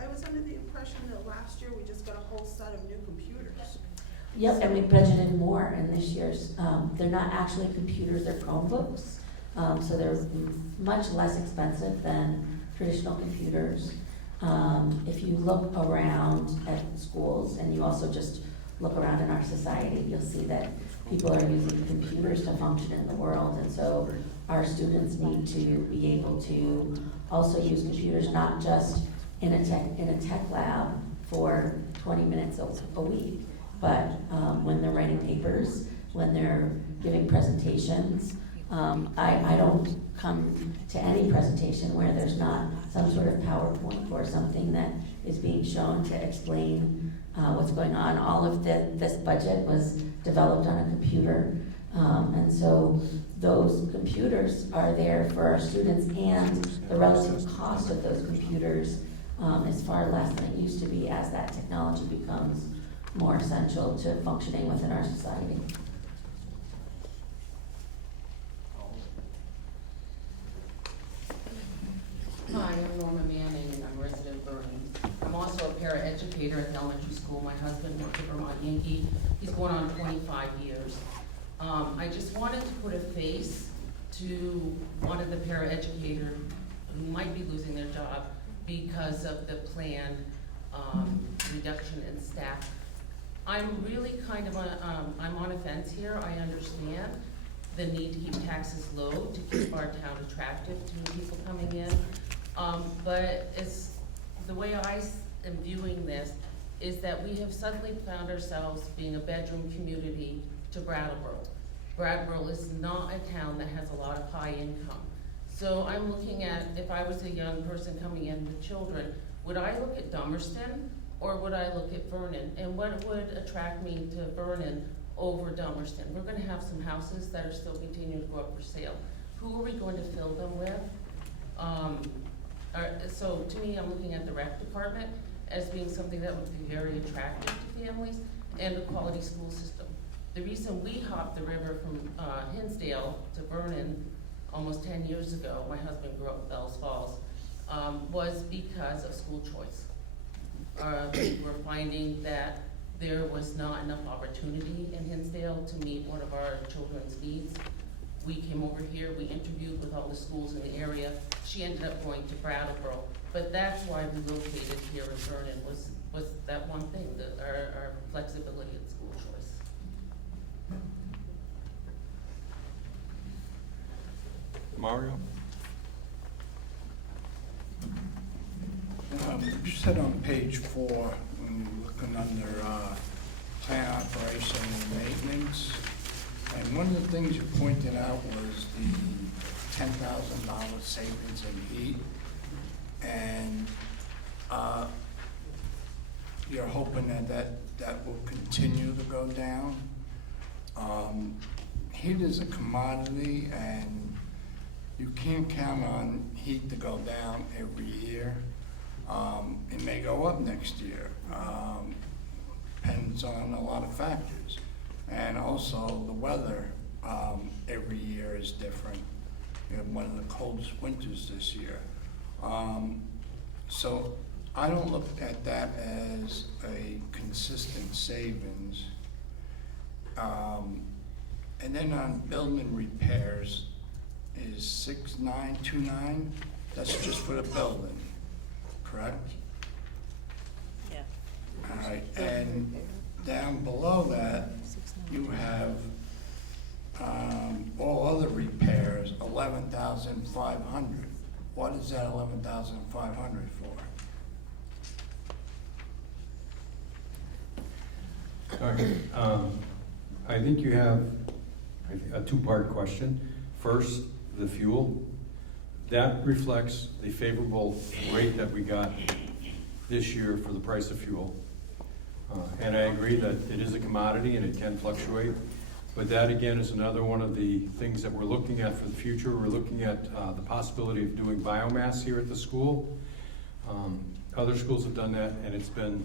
I was under the impression that last year we just got a whole set of new computers. Yep, and we budgeted more in this year's. They're not actually computers, they're Chromebooks. So they're much less expensive than traditional computers. If you look around at schools and you also just look around in our society, you'll see that people are using computers to function in the world. And so our students need to be able to also use computers, not just in a tech lab for 20 minutes a week, but when they're writing papers, when they're giving presentations. I don't come to any presentation where there's not some sort of PowerPoint or something that is being shown to explain what's going on. All of this budget was developed on a computer. And so those computers are there for our students, and the relative cost of those computers is far less than it used to be as that technology becomes more essential to functioning within our society. Hi, I'm Norma Manning, and I'm a resident of Vernon. I'm also a paraeducator at the elementary school. My husband worked at Vermont Yankee. He's going on 25 years. I just wanted to put a face to one of the paraeducators who might be losing their job because of the planned reduction in staff. I'm really kind of I'm on a fence here. I understand the need to keep taxes low, to keep our town attractive to new people coming in. But it's, the way I am viewing this is that we have suddenly found ourselves being a bedroom community to Brattleboro. Brattleboro is not a town that has a lot of high income. So I'm looking at, if I was a young person coming in with children, would I look at Dummerston or would I look at Vernon? And what would attract me to Vernon over Dummerston? We're gonna have some houses that are still continuing to go up for sale. Who are we going to fill them with? So to me, I'm looking at the rec department as being something that would be very attractive to families, and a quality school system. The reason we hopped the river from Hinsdale to Vernon almost 10 years ago, my husband grew up in Bells Falls, was because of school choice. We were finding that there was not enough opportunity in Hinsdale to meet one of our children's needs. We came over here, we interviewed with all the schools in the area. She ended up going to Brattleboro, but that's why we located here in Vernon, was that one thing, our flexibility in school choice. Mario? You said on page 4, when you're looking under plant operation and maintenance, and one of the things you pointed out was the $10,000 savings in heat, and you're hoping that will continue to go down. Heat is a commodity, and you can't count on heat to go down every year. It may go up next year. Depends on a lot of factors. And also the weather every year is different. We have one of the coldest winters this year. So I don't look at that as a consistent savings. And then on building repairs is 6929, that's just for the building, correct? Yeah. All right, and down below that, you have all other repairs, 11,500. What is that 11,500 for? All right, I think you have a two-part question. First, the fuel. That reflects the favorable rate that we got this year for the price of fuel. And I agree that it is a commodity and it can fluctuate. But that, again, is another one of the things that we're looking at for the future. We're looking at the possibility of doing biomass here at the school. Other schools have done that, and it's been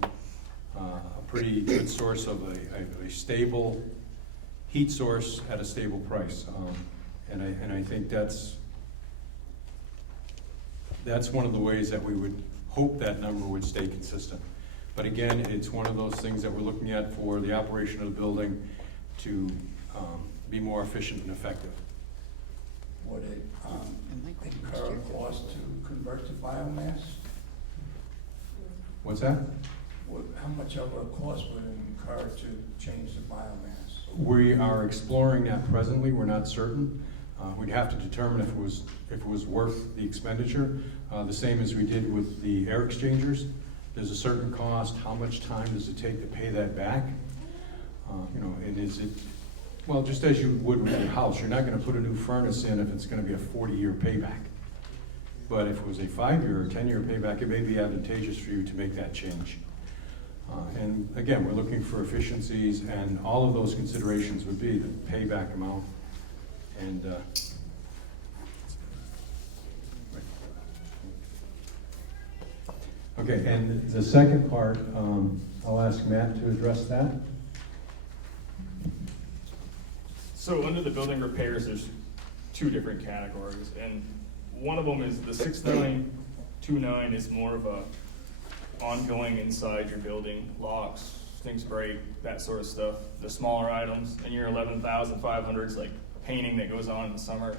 a pretty good source of a stable heat source at a stable price. And I think that's one of the ways that we would hope that number would stay consistent. But again, it's one of those things that we're looking at for the operation of the building to be more efficient and effective. Would it incur a cost to convert to biomass? What's that? How much of a cost would it incur to change to biomass? We are exploring that presently. We're not certain. We'd have to determine if it was worth the expenditure. The same as we did with the air exchangers. There's a certain cost. How much time does it take to pay that back? And is it, well, just as you would with your house, you're not going to put a new furnace in if it's going to be a 40-year payback. But if it was a 5-year or 10-year payback, it may be advantageous for you to make that change. And again, we're looking for efficiencies, and all of those considerations would be the payback amount and okay, and the second part, I'll ask Matt to address that. So under the building repairs, there's two different categories, and one of them is the 6929 is more of a ongoing inside your building, locks, things break, that sort of stuff. The smaller items, and your 11,500 is like painting that goes on in the summer,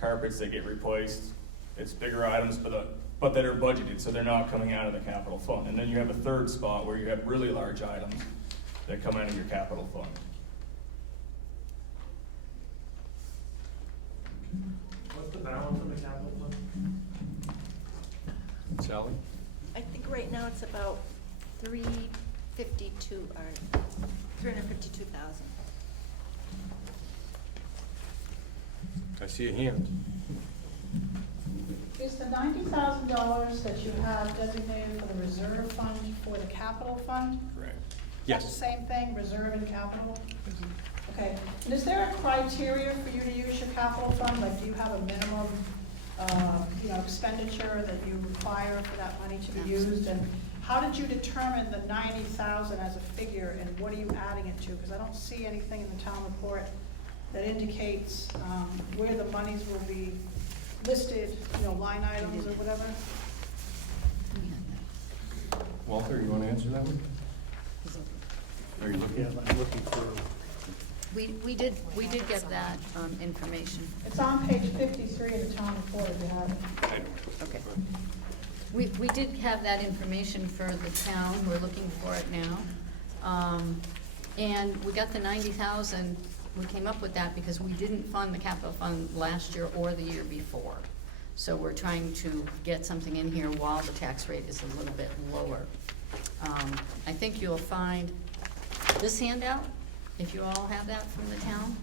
carpets that get replaced. It's bigger items, but that are budgeted, so they're not coming out of the capital fund. And then you have a third spot where you have really large items that come out of your capital fund. What's the balance of the capital fund? Sally? I think right now it's about 352,000. I see a hand. Is the $90,000 that you have designated for the reserve fund for the capital fund? Correct. Yes. That's the same thing, reserve and capital? Okay, and is there a criteria for you to use your capital fund? Like, do you have a minimum, expenditure that you require for that money to be used? And how did you determine the 90,000 as a figure, and what are you adding it to? Because I don't see anything in the town report that indicates where the monies will be listed, line items or whatever. Walter, you want to answer that one? Are you looking? Yeah, I'm looking for. We did get that information. It's on page 53 of the town report if you have it. Okay. We did have that information for the town. We're looking for it now. And we got the 90,000. We came up with that because we didn't fund the capital fund last year or the year before. So we're trying to get something in here while the tax rate is a little bit lower. I think you'll find this handout, if you all have that from the town.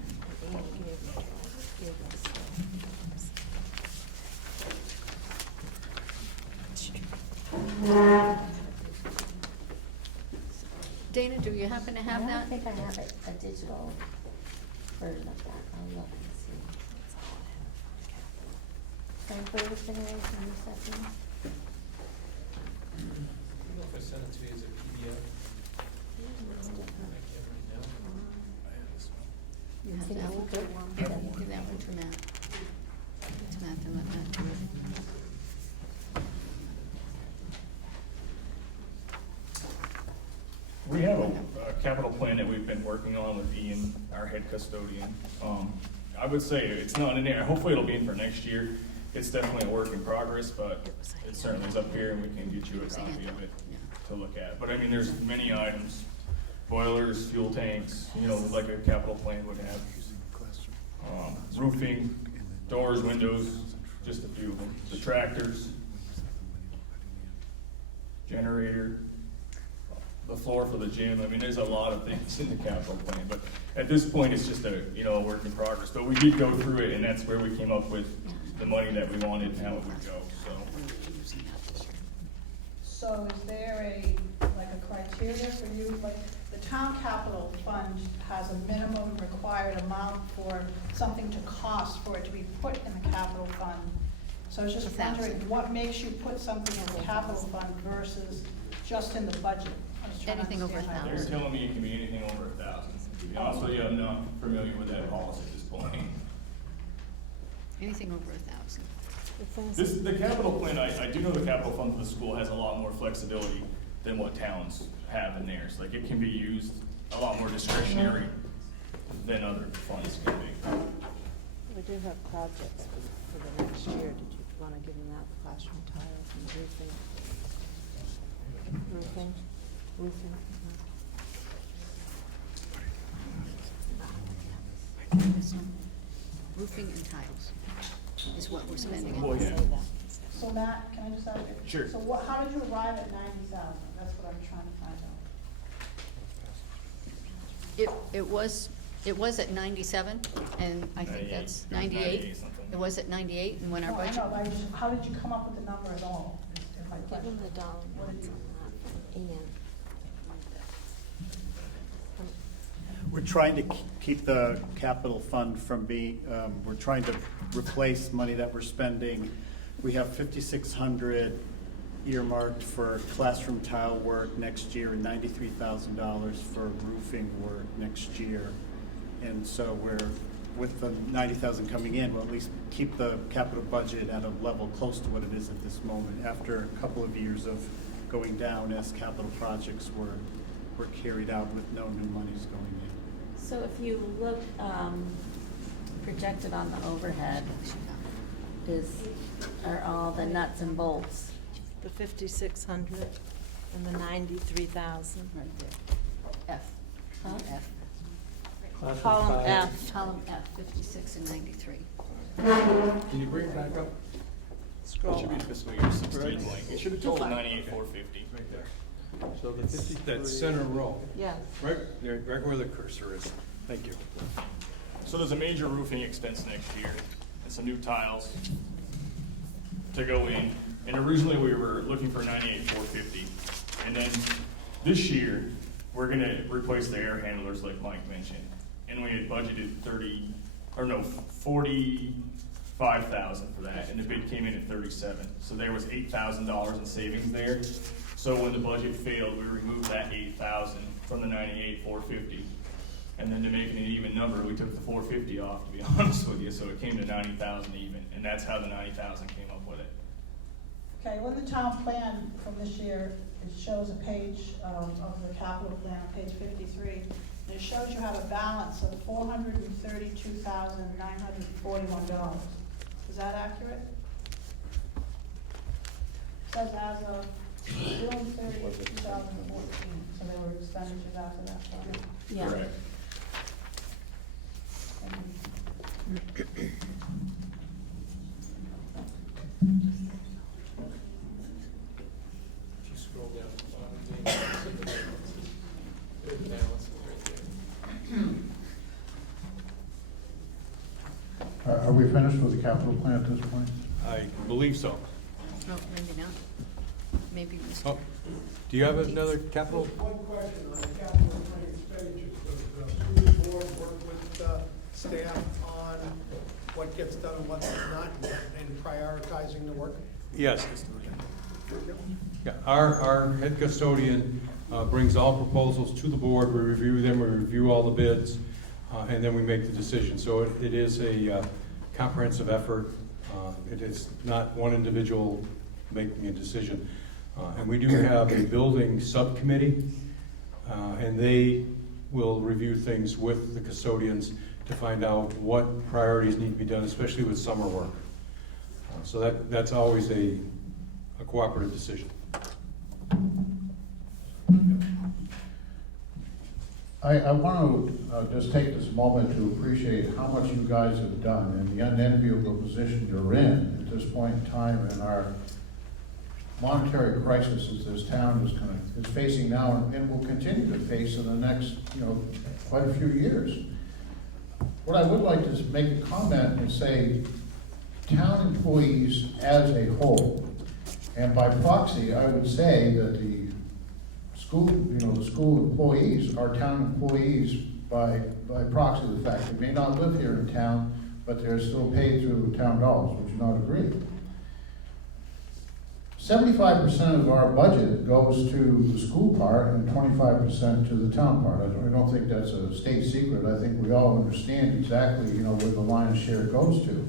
Dana, do you happen to have that? I don't think I have a digital version of that. I'll look and see. Can I put this in there? Can you set it? I don't know if I sent it to you as a PDF. You have See, that that one? one good? Give that one to Matt. To Matt, then let Matt do it. We have a capital plan that we've been working on with Ian, our head custodian. I would say it's not in there. Hopefully it'll be in for next year. It's definitely a work in progress, but it certainly is up here and we can get you a copy of it to look at. But I mean, there's many items, boilers, fuel tanks, you know, like a capital plan would have. Roofing, doors, windows, just a few of them. The tractors, generator, the floor for the gym. I mean, there's a lot of things in the capital plan, but at this point, it's just a, you know, a work in progress. But we did go through it, and that's where we came up with the money that we wanted and how it would go, so. So is there like a criteria for you, like, the town capital fund has a minimum required amount for something to cost for it to be put in the capital fund. So I was just wondering, what makes you put something in the capital fund versus just in the budget? I was trying to Anything over understand how- They're telling me it can be anything over 1,000. To be honest with you, I'm not familiar with that policy at this point. Anything over 1,000. The capital plan, I do know the capital fund for the school has a lot more flexibility than what towns have in theirs. Like, it can be used a lot more discretionary than other funds can be. We do have projects for the next year. Did you want to give them that, classroom tiles and roofing? Roofing? Roofing and tiles is what we're spending on. Well, yeah. So Matt, can I just ask you? Sure. So what, how did you arrive at 90,000? That's what I'm trying to find out. It was at 97, and I think that's 98. It was at 98, and when our No, I budget. know, but how did you come up with the number at all? Is my Give question. them the dollar amounts on that, Ian. We're trying to keep the capital fund from being, we're trying to replace money that we're spending. We have 5,600 earmarked for classroom tile work next year and $93,000 for roofing work next year. And so with the 90,000 coming in, we'll at least keep the capital budget at a level close to what it is at this moment, after a couple of years of going down as capital projects were carried out with no new monies going in. So if you look, projected on the overhead are all the nuts and bolts. The 5,600 and the 93,000. Right there. F. Huh? F. Column F. Column F, 56 and 93. Can you bring it back up? It Scroll should be up. fiscal year 16 blank. It should have totaled 98,450. Right there. So the 53. That center row, Yeah. right there, right where the cursor is. Thank you. So there's a major roofing expense next year and some new tiles to go in. And originally we were looking for 98,450. And then this year, we're gonna replace the air handlers like Mike mentioned. And we had budgeted 45,000 for that, and the bid came in at 37. So there was $8,000 in savings there. So when the budget failed, we removed that 8,000 from the 98,450. And then to make it an even number, we took the 450 off, to be honest with you, so it came to 90,000 even, and that's how the 90,000 came up with it. Okay, well, the town plan from this year, it shows a page of the capital plan, on page 53. And it shows you have a balance of $432,941. Is that accurate? It says as of June 30th, 2014, so there were expenditures after that, right? Yeah. Correct. If you scroll down to the bottom, the balance is right there. Are we finished with the capital plan at this point? I believe so. No, maybe not. Maybe we Oh, do you have another capital? One question on the capital plan expenditures. Does the school board work with staff on what gets done and what does not, and prioritizing the work? Yes. Yeah, our head custodian brings all proposals to the board, we review them, we review all the bids, and then we make the decision. So it is a comprehensive effort. It is not one individual making a decision. And we do have a building subcommittee and they will review things with the custodians to find out what priorities need to be done, especially with summer work. So that's always a cooperative decision. I want to just take this moment to appreciate how much you guys have done and the unenviable position you're in at this point in time in our monetary crisis that this town is facing now and will continue to face in the next, quite a few years. What I would like to is make a comment and say, town employees as a whole, and by proxy, I would say that the school employees are town employees by proxy of the fact they may not live here in town, but they're still paid through town dollars. Would you not agree? 75% of our budget goes to the school part and 25% to the town part. I don't think that's a state secret. I think we all understand exactly, where the lion's share goes to.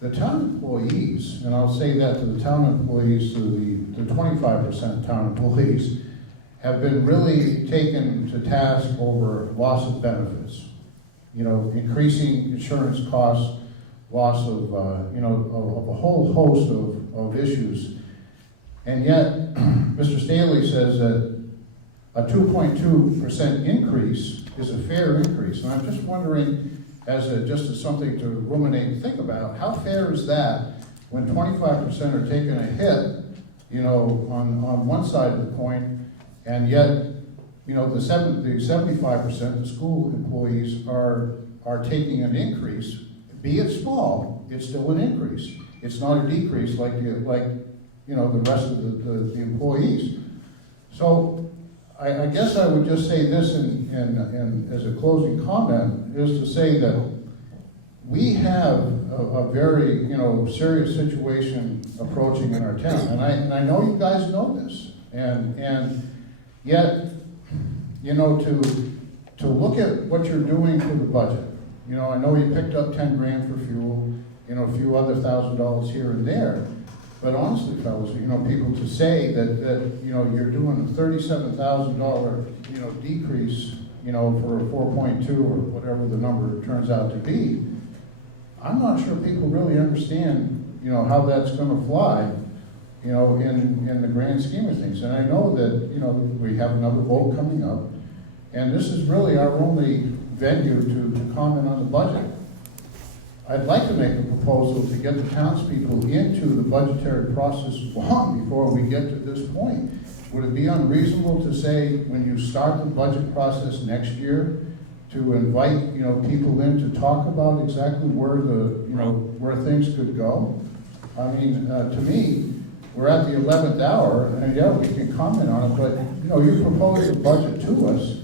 The town employees, and I'll say that to the town employees, to the 25% town employees, have been really taken to task over loss of benefits. Increasing insurance costs, loss of, of a whole host of issues. And yet, Mr. Staley says that a 2.2% increase is a fair increase. And I'm just wondering, as something to ruminate and think about, how fair is that when 25% are taking a hit, on one side of the coin, and yet, the 75%, the school employees are taking an increase, be it small, it's still an increase. It's not a decrease like the rest of the employees. So I guess I would just say this and as a closing comment is to say that we have a very serious situation approaching in our town, and I know you guys know this, and yet to look at what you're doing for the budget. I know you picked up 10 grand for fuel, a few other $1,000 here and there. But honestly, fellas, people to say that you're doing a $37,000, decrease, for a 4.2 or whatever the number turns out to be, I'm not sure people really understand, how that's gonna fly, in the grand scheme of things. And I know that, we have another vote coming up, and this is really our only venue to comment on the budget. I'd like to make a proposal to get the townspeople into the budgetary process long before we get to this point. Would it be unreasonable to say, when you start the budget process next year, to invite, people in to talk about exactly where things could go? I mean, to me, we're at the 11th hour, and yeah, we can comment on it, but, you proposed a budget to us,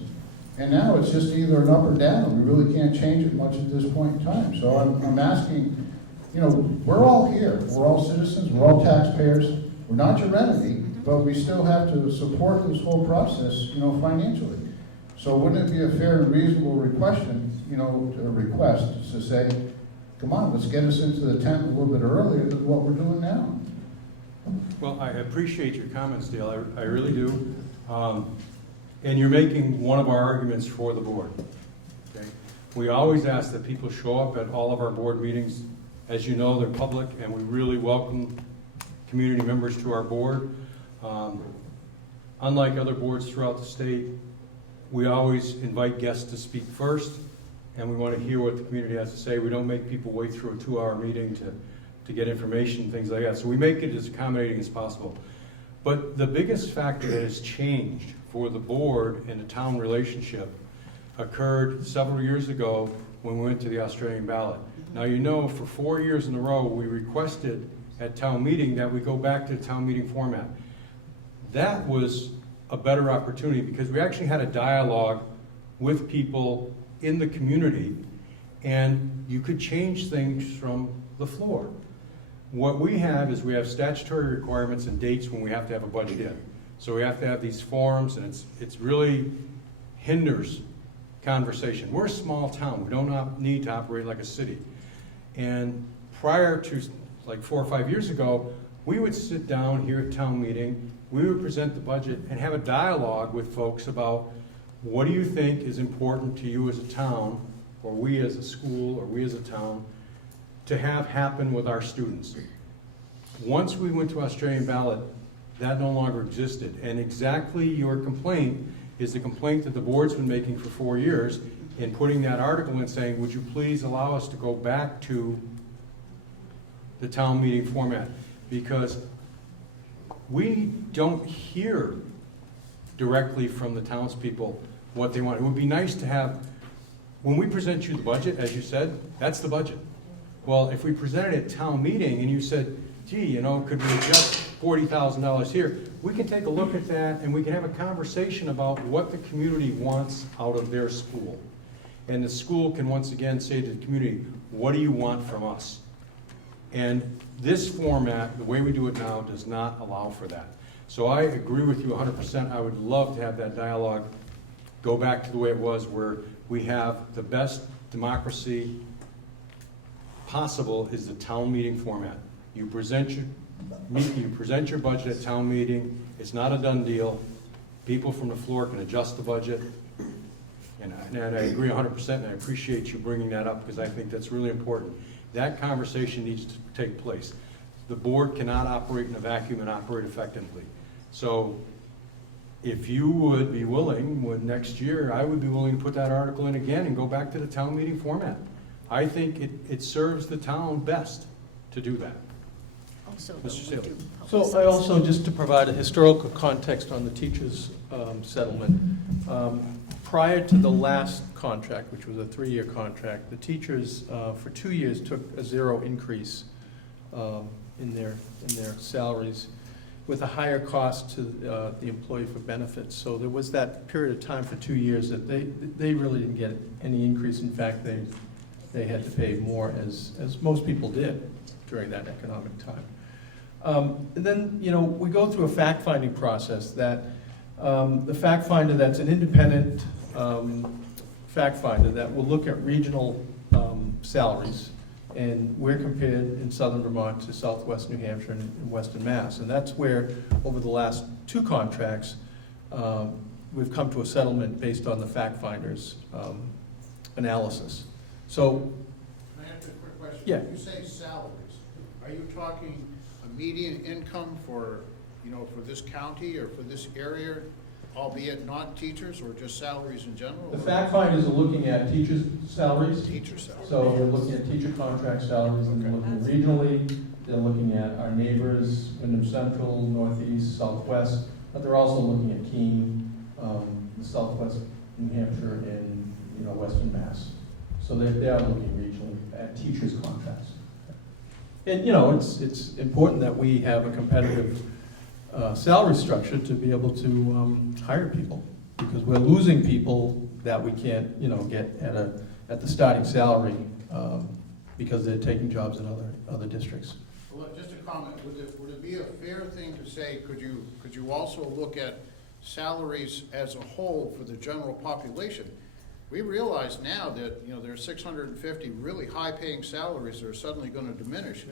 and now it's just either an up or down. We really can't change it much at this point in time. So I'm asking, we're all here. We're all citizens. We're all taxpayers. We're not your enemy, but we still have to support this whole process, financially. So wouldn't it be a fair and reasonable request to say, come on, let's get us into the tent a little bit earlier than what we're doing now? Well, I appreciate your comments, Dale. I really do. And you're making one of our arguments for the board. Okay? We always ask that people show up at all of our board meetings. As you know, they're public, and we really welcome community members to our board. Unlike other boards throughout the state, we always invite guests to speak first, and we want to hear what the community has to say. We don't make people wait through a 2-hour meeting to get information, things like that. So we make it as accommodating as possible. But the biggest factor that has changed for the board and the town relationship occurred several years ago when we went to the Australian ballot. Now, for 4 years in a row, we requested at town meeting that we go back to the town meeting format. That was a better opportunity because we actually had a dialogue with people in the community, and you could change things from the floor. What we have is we have statutory requirements and dates when we have to have a budget in. So we have to have these forums, and it's really hinders conversation. We're a small town. We don't need to operate like a city. And prior to like 4 or 5 years ago, we would sit down here at town meeting we would present the budget and have a dialogue with folks about what do you think is important to you as a town, or we as a school, or we as a town, to have happen with our students. Once we went to Australian ballot, that no longer existed. And exactly your complaint is the complaint that the board's been making for 4 years in putting that article in saying, would you please allow us to go back to the town meeting format? Because we don't hear directly from the townspeople what they want. It would be nice to have, when we present you the budget, as you said, that's the budget. Well, if we presented it at town meeting and you said, gee, you know, could we adjust $40,000 here? We can take a look at that and we can have a conversation about what the community wants out of their school. And the school can once again say to the community, what do you want from us? And this format, the way we do it now, does not allow for that. So I agree with you 100%. I would love to have that dialogue go back to the way it was, where we have the best democracy possible is the town meeting format. You present your budget at town meeting. It's not a done deal. People from the floor can adjust the budget. And I agree 100%, and I appreciate you bringing that up because I think that's really important. That conversation needs to take place. The board cannot operate in a vacuum and operate effectively. So if you would be willing, next year, I would be willing to put that article in again and go back to the town meeting format. I think it serves the town best to do that. Also, Mr. we Saley. do So I also, just to provide a historical context on the teachers' settlement, prior to the last contract, which was a 3-year contract, the teachers for 2 years took a 0 increase in their salaries, with a higher cost to the employee for benefits. So there was that period of time for 2 years that they really didn't get any increase. In fact, they had to pay more, as most people did during that economic time. And then, you know, we go through a fact-finding process that the fact finder that's an independent fact finder that will look at regional salaries, and we're compared in southern Vermont to southwest New Hampshire and western Mass. And that's where, over the last 2 contracts, we've come to a settlement based on the fact finder's analysis. So, Can I ask you a quick question? Yeah. When you say salaries, are you talking a median income for, you know, for this county or for this area, albeit not teachers, or just salaries in general? the fact finders are looking at teachers' salaries. Teacher salaries. So they're looking at teacher contract salaries, and they're looking regionally, they're looking at our neighbors, Wyndham Central, Northeast, Southwest, but they're also looking at Keene, the Southwest New Hampshire, and, you know, Western Mass. So they are looking regionally at teachers' contracts. And, you know, it's important that we have a competitive salary structure to be able to hire people, because we're losing people that we can't, you know, get at the starting salary because they're taking jobs in other districts. Well, just a comment, would it be a fair thing to say, could you also look at salaries as a whole for the general population? We realize now that, you know, there are 650 really high-paying salaries that are suddenly going to diminish,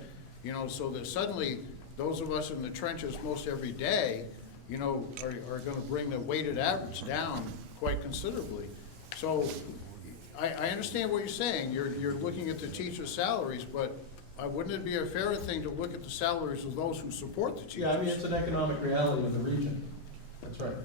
you know, so that suddenly those of us in the trenches most every day, you know, are going to bring the weighted average down quite considerably. So I understand what you're saying. You're looking at the teachers' salaries, but wouldn't it be a fairer thing to look at the salaries of those who support the teachers? Yeah, I mean, it's an economic reality of the region. That's right.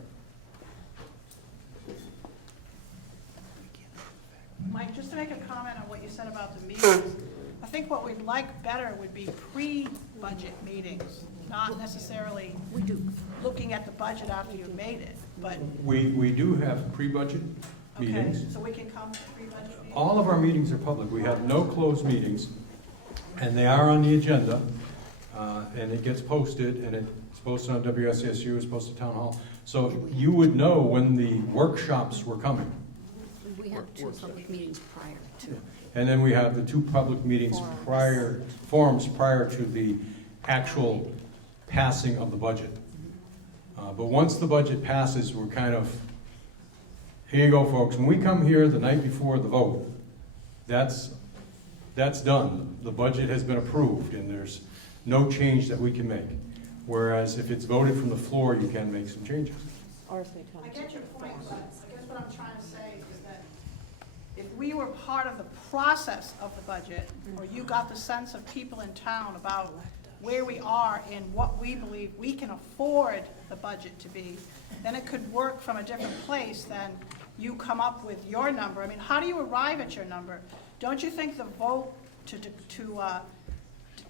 Mike, just to make a comment on what you said about the meetings, I think what we'd like better would be pre-budget meetings, not necessarily looking at the budget after you've made it, but. We do have pre-budget meetings. Okay, so we can come to pre-budget meetings? All of our meetings are public. We have no closed meetings, and they are on the agenda, and it gets posted, and it's posted on WSSU, it's posted at Town Hall. So you would know when the workshops were coming. We have 2 public meetings prior to. And then we have the 2 public meetings forums prior to the actual passing of the budget. But once the budget passes, we're kind of, here you go, folks. When we come here the night before the vote, that's done. The budget has been approved, and there's no change that we can make. Whereas if it's voted from the floor, you can make some changes. Or if they come. I get your point, but I guess what I'm trying to say is that if we were part of the process of the budget, or you got the sense of people in town about where we are and what we believe we can afford the budget to be, then it could work from a different place than you come up with your number. I mean, how do you arrive at your number? Don't you think the vote to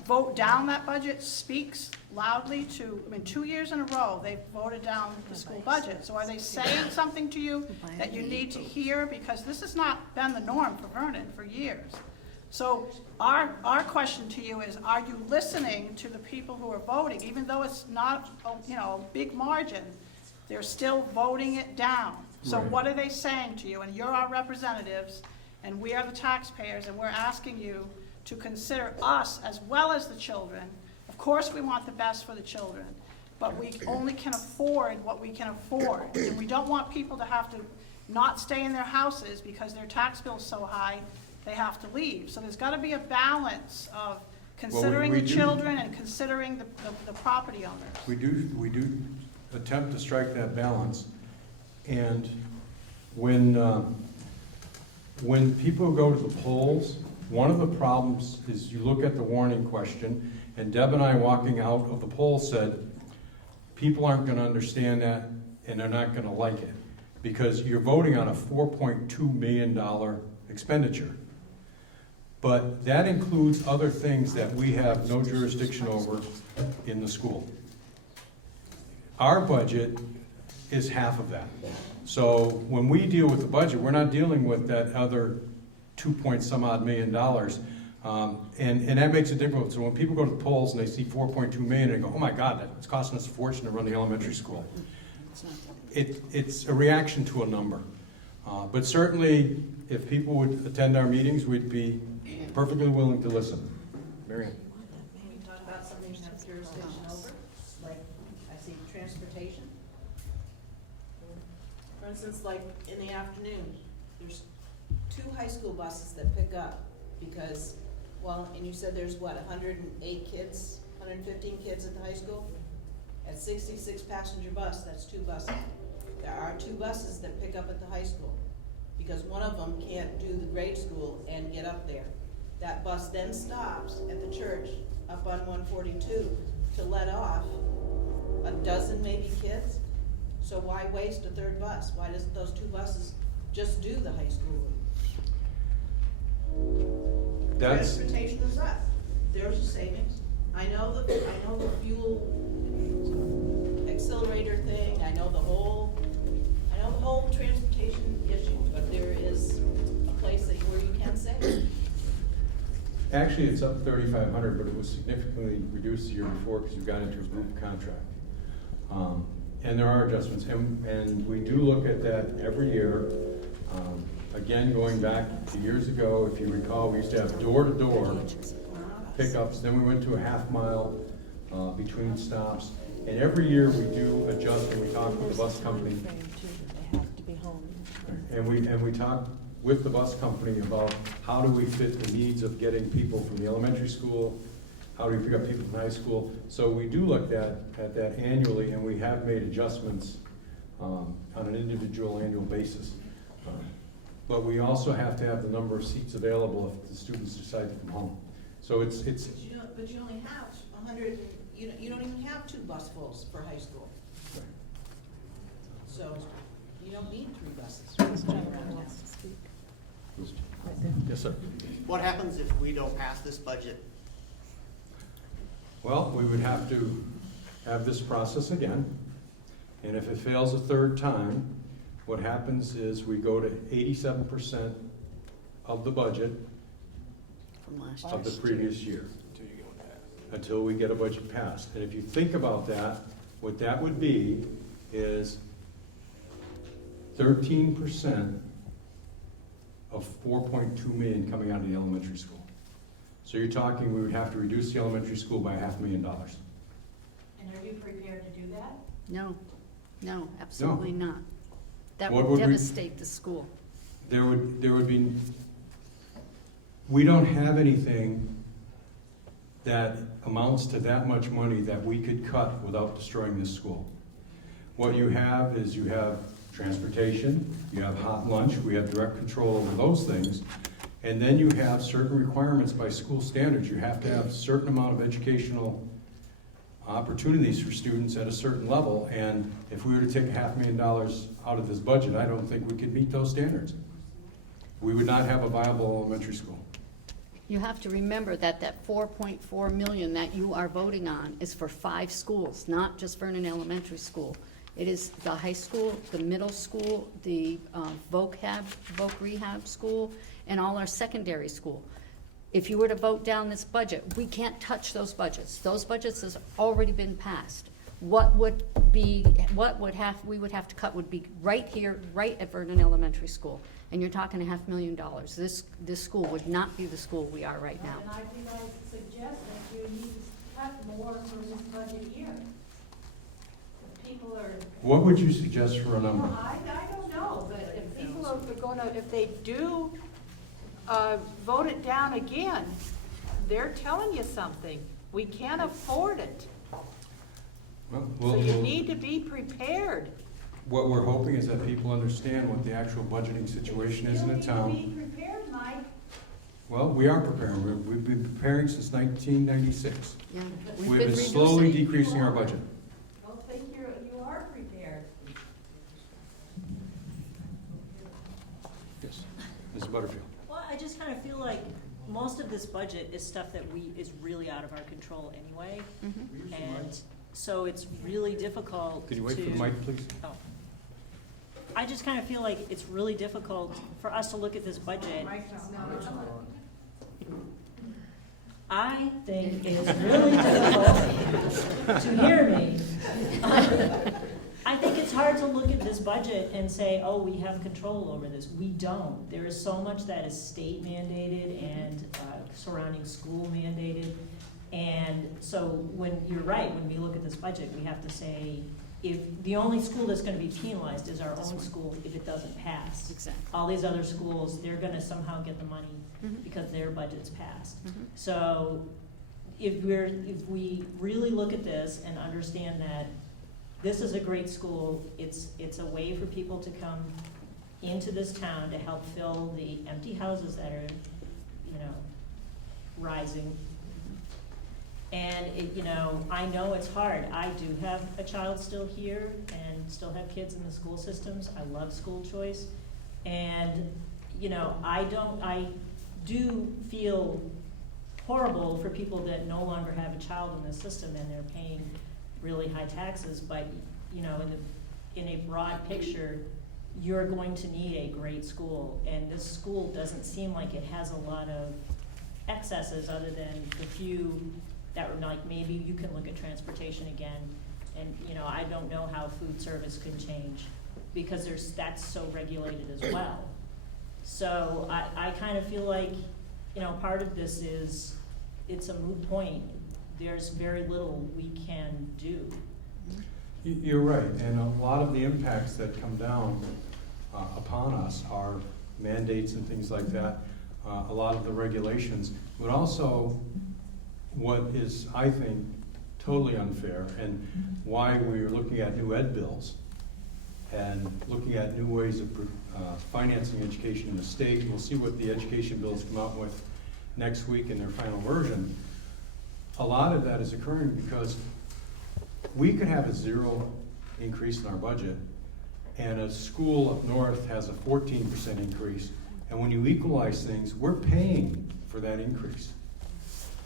vote down that budget speaks loudly to, I mean, 2 years in a row, they've voted down the school budget. So are they saying something to you that you need to hear? Because this has not been the norm for Vernon for years. So our question to you is, are you listening to the people who are voting? Even though it's not, you know, a big margin, they're still voting it down. So Right. what are they saying to you? And you're our representatives, and we are the taxpayers, and we're asking you to consider us as well as the children. Of course, we want the best for the children, but we only can afford what we can afford. And we don't want people to have to not stay in their houses because their tax bill's so high, they have to leave. So there's gotta be a balance of considering we the do- children and considering the property owners. We do attempt to strike that balance. And when people go to the polls, one of the problems is you look at the warning question, and Deb and I walking out of the poll said, people aren't gonna understand that and they're not gonna like it, because you're voting on a $4.2 million expenditure. But that includes other things that we have no jurisdiction over in the school. Our budget is half of that. So when we deal with the budget, we're not dealing with that other 2-point-some odd million dollars. And that makes a difference. So when people go to the polls and they see 4.2 million, they go, oh my God, it's costing us a fortune to run the elementary school. It's a reaction to a number. But certainly, if people would attend our meetings, we'd be perfectly willing to listen. Marianne? Can we talk about something that's jurisdiction over? Like, I see transportation. For instance, like in the afternoon, there's 2 high school buses that pick up because, well, and you said there's what, 108 kids, 115 kids at the high school? At 66 passenger bus, that's 2 buses. There are 2 buses that pick up at the high school because one of them can't do the grade school and get up there. That bus then stops at the church up on 142 to let off a dozen maybe kids. So why waste a 3rd bus? Why doesn't those 2 buses just do the high school route? Transportation is up. There's a savings. I know the fuel accelerator thing. I know the whole transportation issue, but there is a place where you can save. Actually, it's up 3,500, but it was significantly reduced the year before because you got into a group contract. And there are adjustments, and we do look at that every year. Again, going back to years ago, if you recall, we used to have door-to-door pickups, then we went to a half-mile between stops. And every year we do adjust, and we talk with the bus company. And we talk with the bus company about how do we fit the needs of getting people from the elementary school, how do we pick up people from high school. So we do look at that annually, and we have made adjustments on an individual annual basis. But we also have to have the number of seats available if the students decide to come home. So it's. But you only have 100. You don't even have 2 busfuls for high school. So you don't need 3 buses. Yes, sir. What happens if we don't pass this budget? Well, we would have to have this process again, and if it fails a 3rd time, what happens is we go to 87% of the budget of the previous year until we get a budget passed. And if you think about that, what that would be is 13% of 4.2 million coming out of the elementary school. So you're talking we would have to reduce the elementary school by $500,000. And are you prepared to do that? No, absolutely not. That What would would we- devastate the school. There would be, we don't have anything that amounts to that much money that we could cut without destroying this school. What you have is you have transportation, you have hot lunch, we have direct control over those things, and then you have certain requirements by school standards. You have to have a certain amount of educational opportunities for students at a certain level, and if we were to take $500,000 out of this budget, I don't think we could meet those standards. We would not have a viable elementary school. You have to remember that that $4.4 million that you are voting on is for 5 schools, not just Vernon Elementary School. It is the high school, the middle school, the voc rehab school, and all our secondary school. If you were to vote down this budget, we can't touch those budgets. Those budgets has already been passed. We would have to cut would be right here, right at Vernon Elementary School. And you're talking $500,000. This school would not be the school we are right now. And I suggest that you need to cut more for this budget year. People are. What would you suggest for a number? Well, I don't know, but if people are gonna, if they do vote it down again, they're telling you something. We can't afford it. So you need to be prepared. What we're hoping is that people understand what the actual budgeting situation is in the town. You need to be prepared, Mike. Well, we are preparing. We've been preparing since 1996. Yeah, We've been slowly reducing. decreasing our budget. I don't think you are prepared. Yes, Ms. Butterfield. Well, I just kind of feel like most of this budget is stuff that is really out of our control anyway. And so it's really difficult Could you wait for the mic, please? Oh. I just kind of feel like it's really difficult for us to look at this budget. I think it's really difficult to hear me. I think it's hard to look at this budget and say, oh, we have control over this. We don't. There is so much that is state mandated and surrounding school mandated. And so when you're right, when we look at this budget, we have to say, if the only school that's gonna be penalized is our own school if it doesn't pass. Exactly. All these other schools, they're gonna somehow get the money because their budget's passed. So if we really look at this and understand that this is a great school, it's a way for people to come into this town to help fill the empty houses that are, rising. And I know it's hard. I do have a child still here and still have kids in the school systems. I love school choice. And, I do feel horrible for people that no longer have a child in the system and they're paying really high taxes, but, in a broad picture, you're going to need a great school. And this school doesn't seem like it has a lot of excesses other than the few that were like, maybe you can look at transportation again. And, I don't know how food service could change because that's so regulated as well. So I kind of feel like, part of this is, it's a moot point. There's very little we can do. You're right, and a lot of the impacts that come down upon us are mandates and things like that, a lot of the regulations, but also what is, I think, totally unfair, and why we're looking at new ed bills and looking at new ways of financing education in the state. We'll see what the education bills come out with next week in their final version. A lot of that is occurring because we could have a 0 increase in our budget, and a school up north has a 14% increase, and when you equalize things, we're paying for that increase.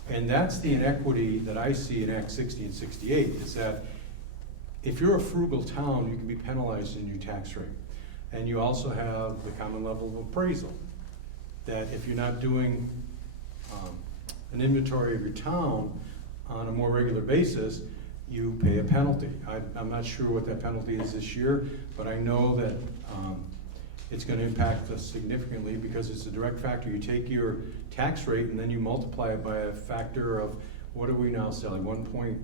And that's the inequity that I see in Act 60 and 68, is that if you're a frugal town, you can be penalized in your tax rate. And you also have the common level of appraisal, that if you're not doing an inventory of your town on a more regular basis, you pay a penalty. I'm not sure what that penalty is this year, but I know that it's going to impact us significantly because it's a direct factor. You take your tax rate and then you multiply it by a factor of, what are we now selling? 1.13.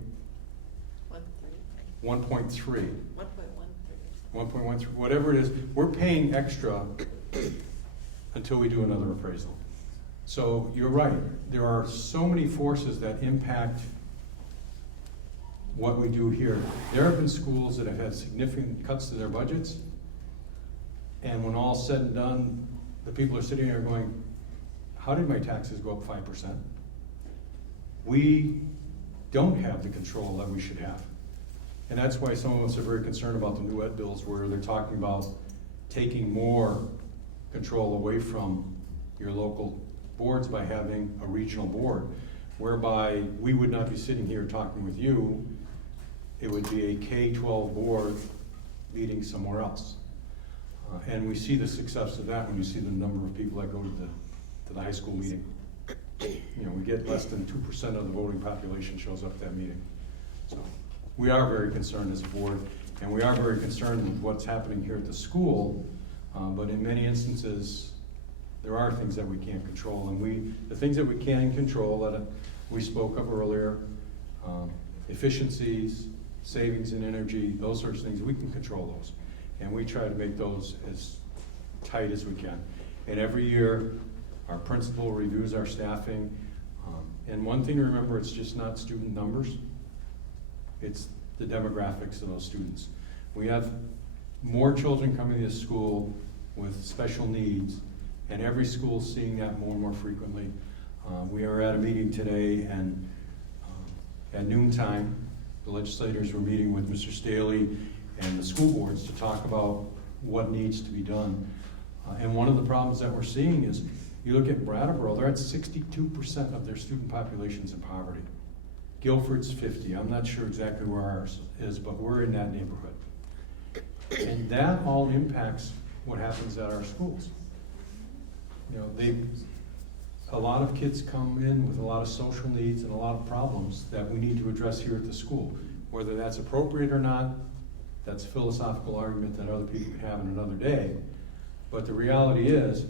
1.13, whatever it is. We're paying extra until we do another appraisal. So you're right, there are so many forces that impact what we do here. There have been schools that have had significant cuts to their budgets, and when all's said and done, the people are sitting there going, how did my taxes go up 5%? We don't have the control that we should have. And that's why some of us are very concerned about the new ed bills, where they're talking about taking more control away from your local boards by having a regional board, whereby we would not be sitting here talking with you. It would be a K-12 board meeting somewhere else. And we see the success of that when you see the number of people that go to the high school meeting. You know, we get less than 2% of the voting population shows up at that meeting. So we are very concerned as a board, and we are very concerned with what's happening here at the school, but in many instances, there are things that we can't control, and the things that we can control that we spoke of earlier, efficiencies, savings in energy, those sorts of things, we can control those. And we try to make those as tight as we can. And every year, our principal reviews our staffing. And one thing to remember, it's just not student numbers, it's the demographics of those students. We have more children coming to this school with special needs, and every school is seeing that more and more frequently. We are at a meeting today, and at noontime, the legislators were meeting with Mr. Staley and the school boards to talk about what needs to be done. And one of the problems that we're seeing is, you look at Brattleboro, they're at 62% of their student population's in poverty. Guilford's 50. I'm not sure exactly where ours is, but we're in that neighborhood. And that all impacts what happens at our schools. You know, a lot of kids come in with a lot of social needs and a lot of problems that we need to address here at the school. Whether that's appropriate or not, that's a philosophical argument that other people can have in another day. But the reality is,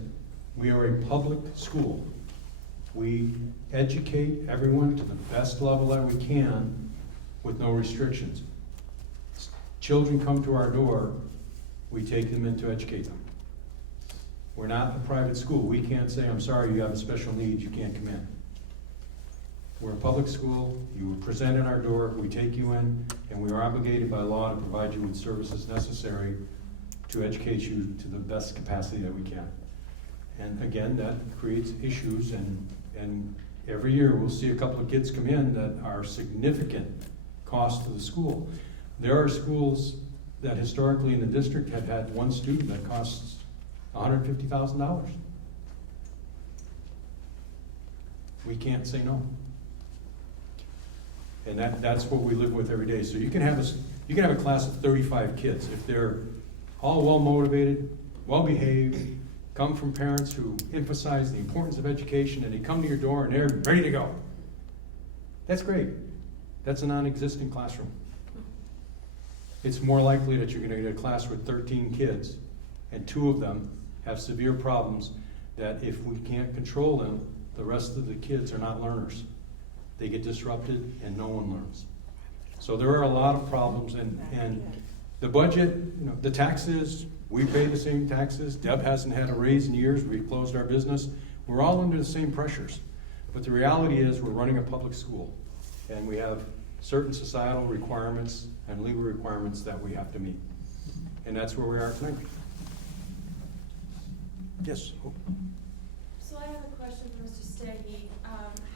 we are a public school. We educate everyone to the best level that we can with no restrictions. Children come to our door, we take them in to educate them. We're not a private school. We can't say, I'm sorry, you have a special need, you can't come in. We're a public school, you present at our door, we take you in, and we are obligated by law to provide you with services necessary to educate you to the best capacity that we can. And again, that creates issues, and every year we'll see a couple of kids come in that are significant cost to the school. There are schools that historically in the district have had one student that costs $150,000. We can't say no. And that's what we live with every day. So you can have a class of 35 kids if they're all well motivated, well behaved, come from parents who emphasize the importance of education, and they come to your door and they're ready to go. That's great. That's a non-existent classroom. It's more likely that you're going to get a class with 13 kids and 2 of them have severe problems that if we can't control them, the rest of the kids are not learners. They get disrupted and no one learns. So there are a lot of problems, and the budget, you know, the taxes, we pay the same taxes. Deb hasn't had a raise in years. We've closed our business. We're all under the same pressures. But the reality is we're running a public school, and we have certain societal requirements and legal requirements that we have to meet. And that's where we are tonight. Yes? Oh. So I have a question for Mr. Staggy.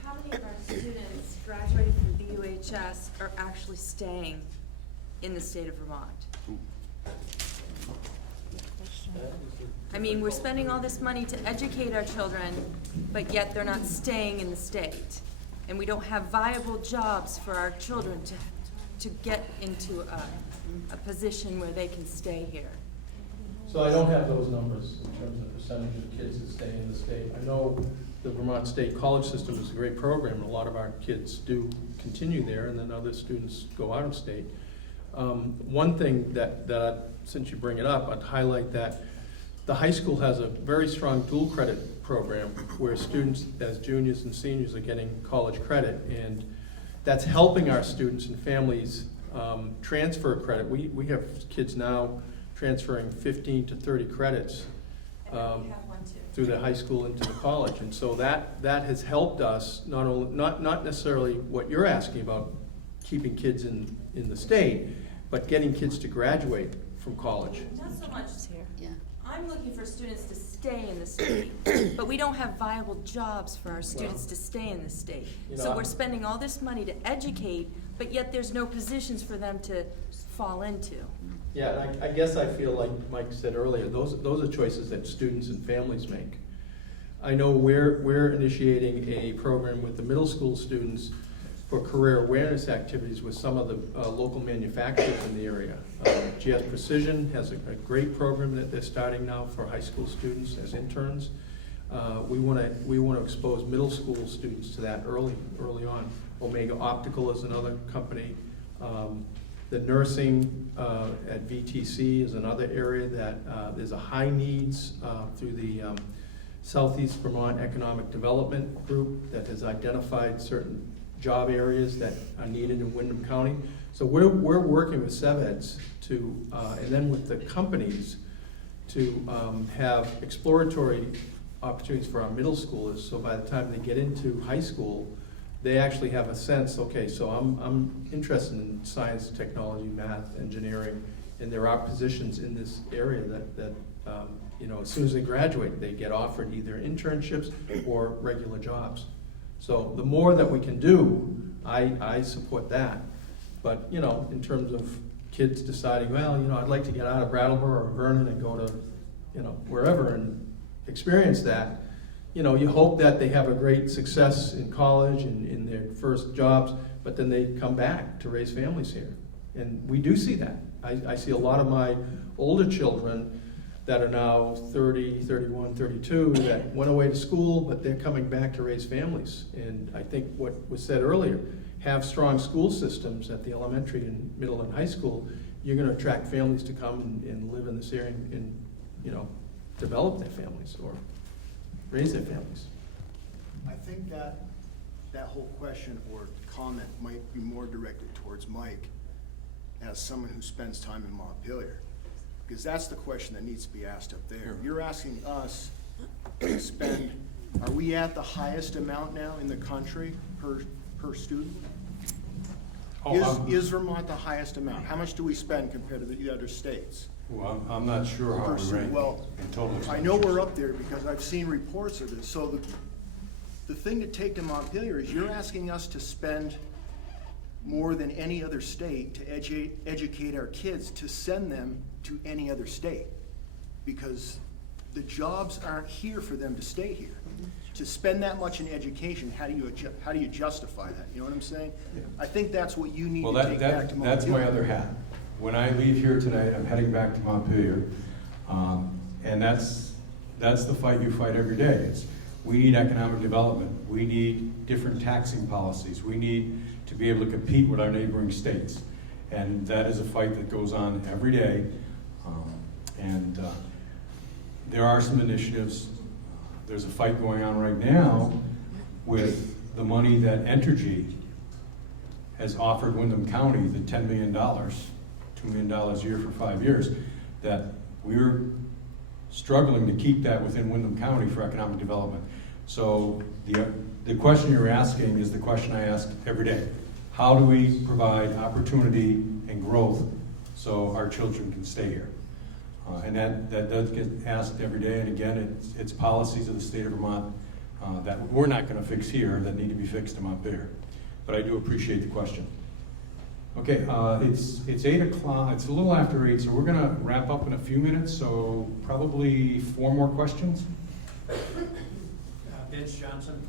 How many of our students graduating from BUHS are actually staying in the state of Vermont? I mean, we're spending all this money to educate our children, but yet they're not staying in the state. And we don't have viable jobs for our children to get into a position where they can stay here. So I don't have those numbers in terms of percentage of kids that stay in the state. I know the Vermont State College System is a great program, and a lot of our kids do continue there, and then other students go out of state. One thing that since you bring it up, I'd highlight that the high school has a very strong dual credit program where students as juniors and seniors are getting college credit, and that's helping our students and families transfer credit. We have kids now transferring 15 to 30 credits. And we have one too. through the high school into the college. And so that has helped us, not necessarily what you're asking about, keeping kids in the state, but getting kids to graduate from college. Not so much here. Yeah. I'm looking for students to stay in the state, but we don't have viable jobs for our students to stay in the state. You know, So we're spending all this money to educate, but yet there's no positions for them to fall into. Yeah, and I guess I feel like Mike said earlier, those are choices that students and families make. I know we're initiating a program with the middle school students for career awareness activities with some of the local manufacturers in the area. GS Precision has a great program that they're starting now for high school students as interns. We want to expose middle school students to that early on. Omega Optical is another company. The nursing at VTC is another area that there's a high needs through the Southeast Vermont Economic Development Group that has identified certain job areas that are needed in Windham County. So we're working with SEVEDS to, and then with the companies to have exploratory opportunities for our middle schoolers, so by the time they get into high school, they actually have a sense, okay, so I'm interested in science, technology, math, engineering, and there are positions in this area that you know, as soon as they graduate, they get offered either internships or regular jobs. So the more that we can do, I support that. But, you know, in terms of kids deciding, well, you know, I'd like to get out of Brattleboro or Vernon and go to, you know, wherever and experience that, you know, you hope that they have a great success in college and in their first jobs, but then they come back to raise families here. And we do see that. I see a lot of my older children that are now 30, 31, 32, that went away to school, but they're coming back to raise families. And I think what was said earlier, have strong school systems at the elementary and middle and high school, you're gonna attract families to come and live in this area and, you know, develop their families or raise their families. I think that whole question or comment might be more directed towards Mike as someone who spends time in Montpelier. Because that's the question that needs to be asked up there. You're asking us to spend, are we at the highest amount now in the country per student? Is Vermont the highest amount? How much do we spend compared to the other states? Well, I'm not sure how we rank Well, in total I know we're up there because I've seen reports of this. So the thing to take to Montpelier is you're asking us to spend more than any other state to educate our kids to send them to any other state, because the jobs aren't here for them to stay here. To spend that much in education, how do you justify that? You know what I'm saying? Yeah. I think that's what you need to take back to Montpelier. That's my other hat. When I leave here tonight, I'm heading back to Montpelier, and that's the fight you fight every day. We need economic development. We need different taxing policies. We need to be able to compete with our neighboring states. And that is a fight that goes on every day. There are some initiatives. There's a fight going on right now with the money that Entergy has offered Windham County, the $10 million, $2 million a year for 5 years, that we're struggling to keep that within Windham County for economic development. So the question you're asking is the question I ask every day. How do we provide opportunity and growth so our children can stay here? And that does get asked every day, and again, it's policies of the state of Vermont that we're not going to fix here that need to be fixed in Montpelier. But I do appreciate the question. Okay, it's 8 o'clock, it's a little after 8, so we're going to wrap up in a few minutes, so probably 4 more questions. Vince Johnson.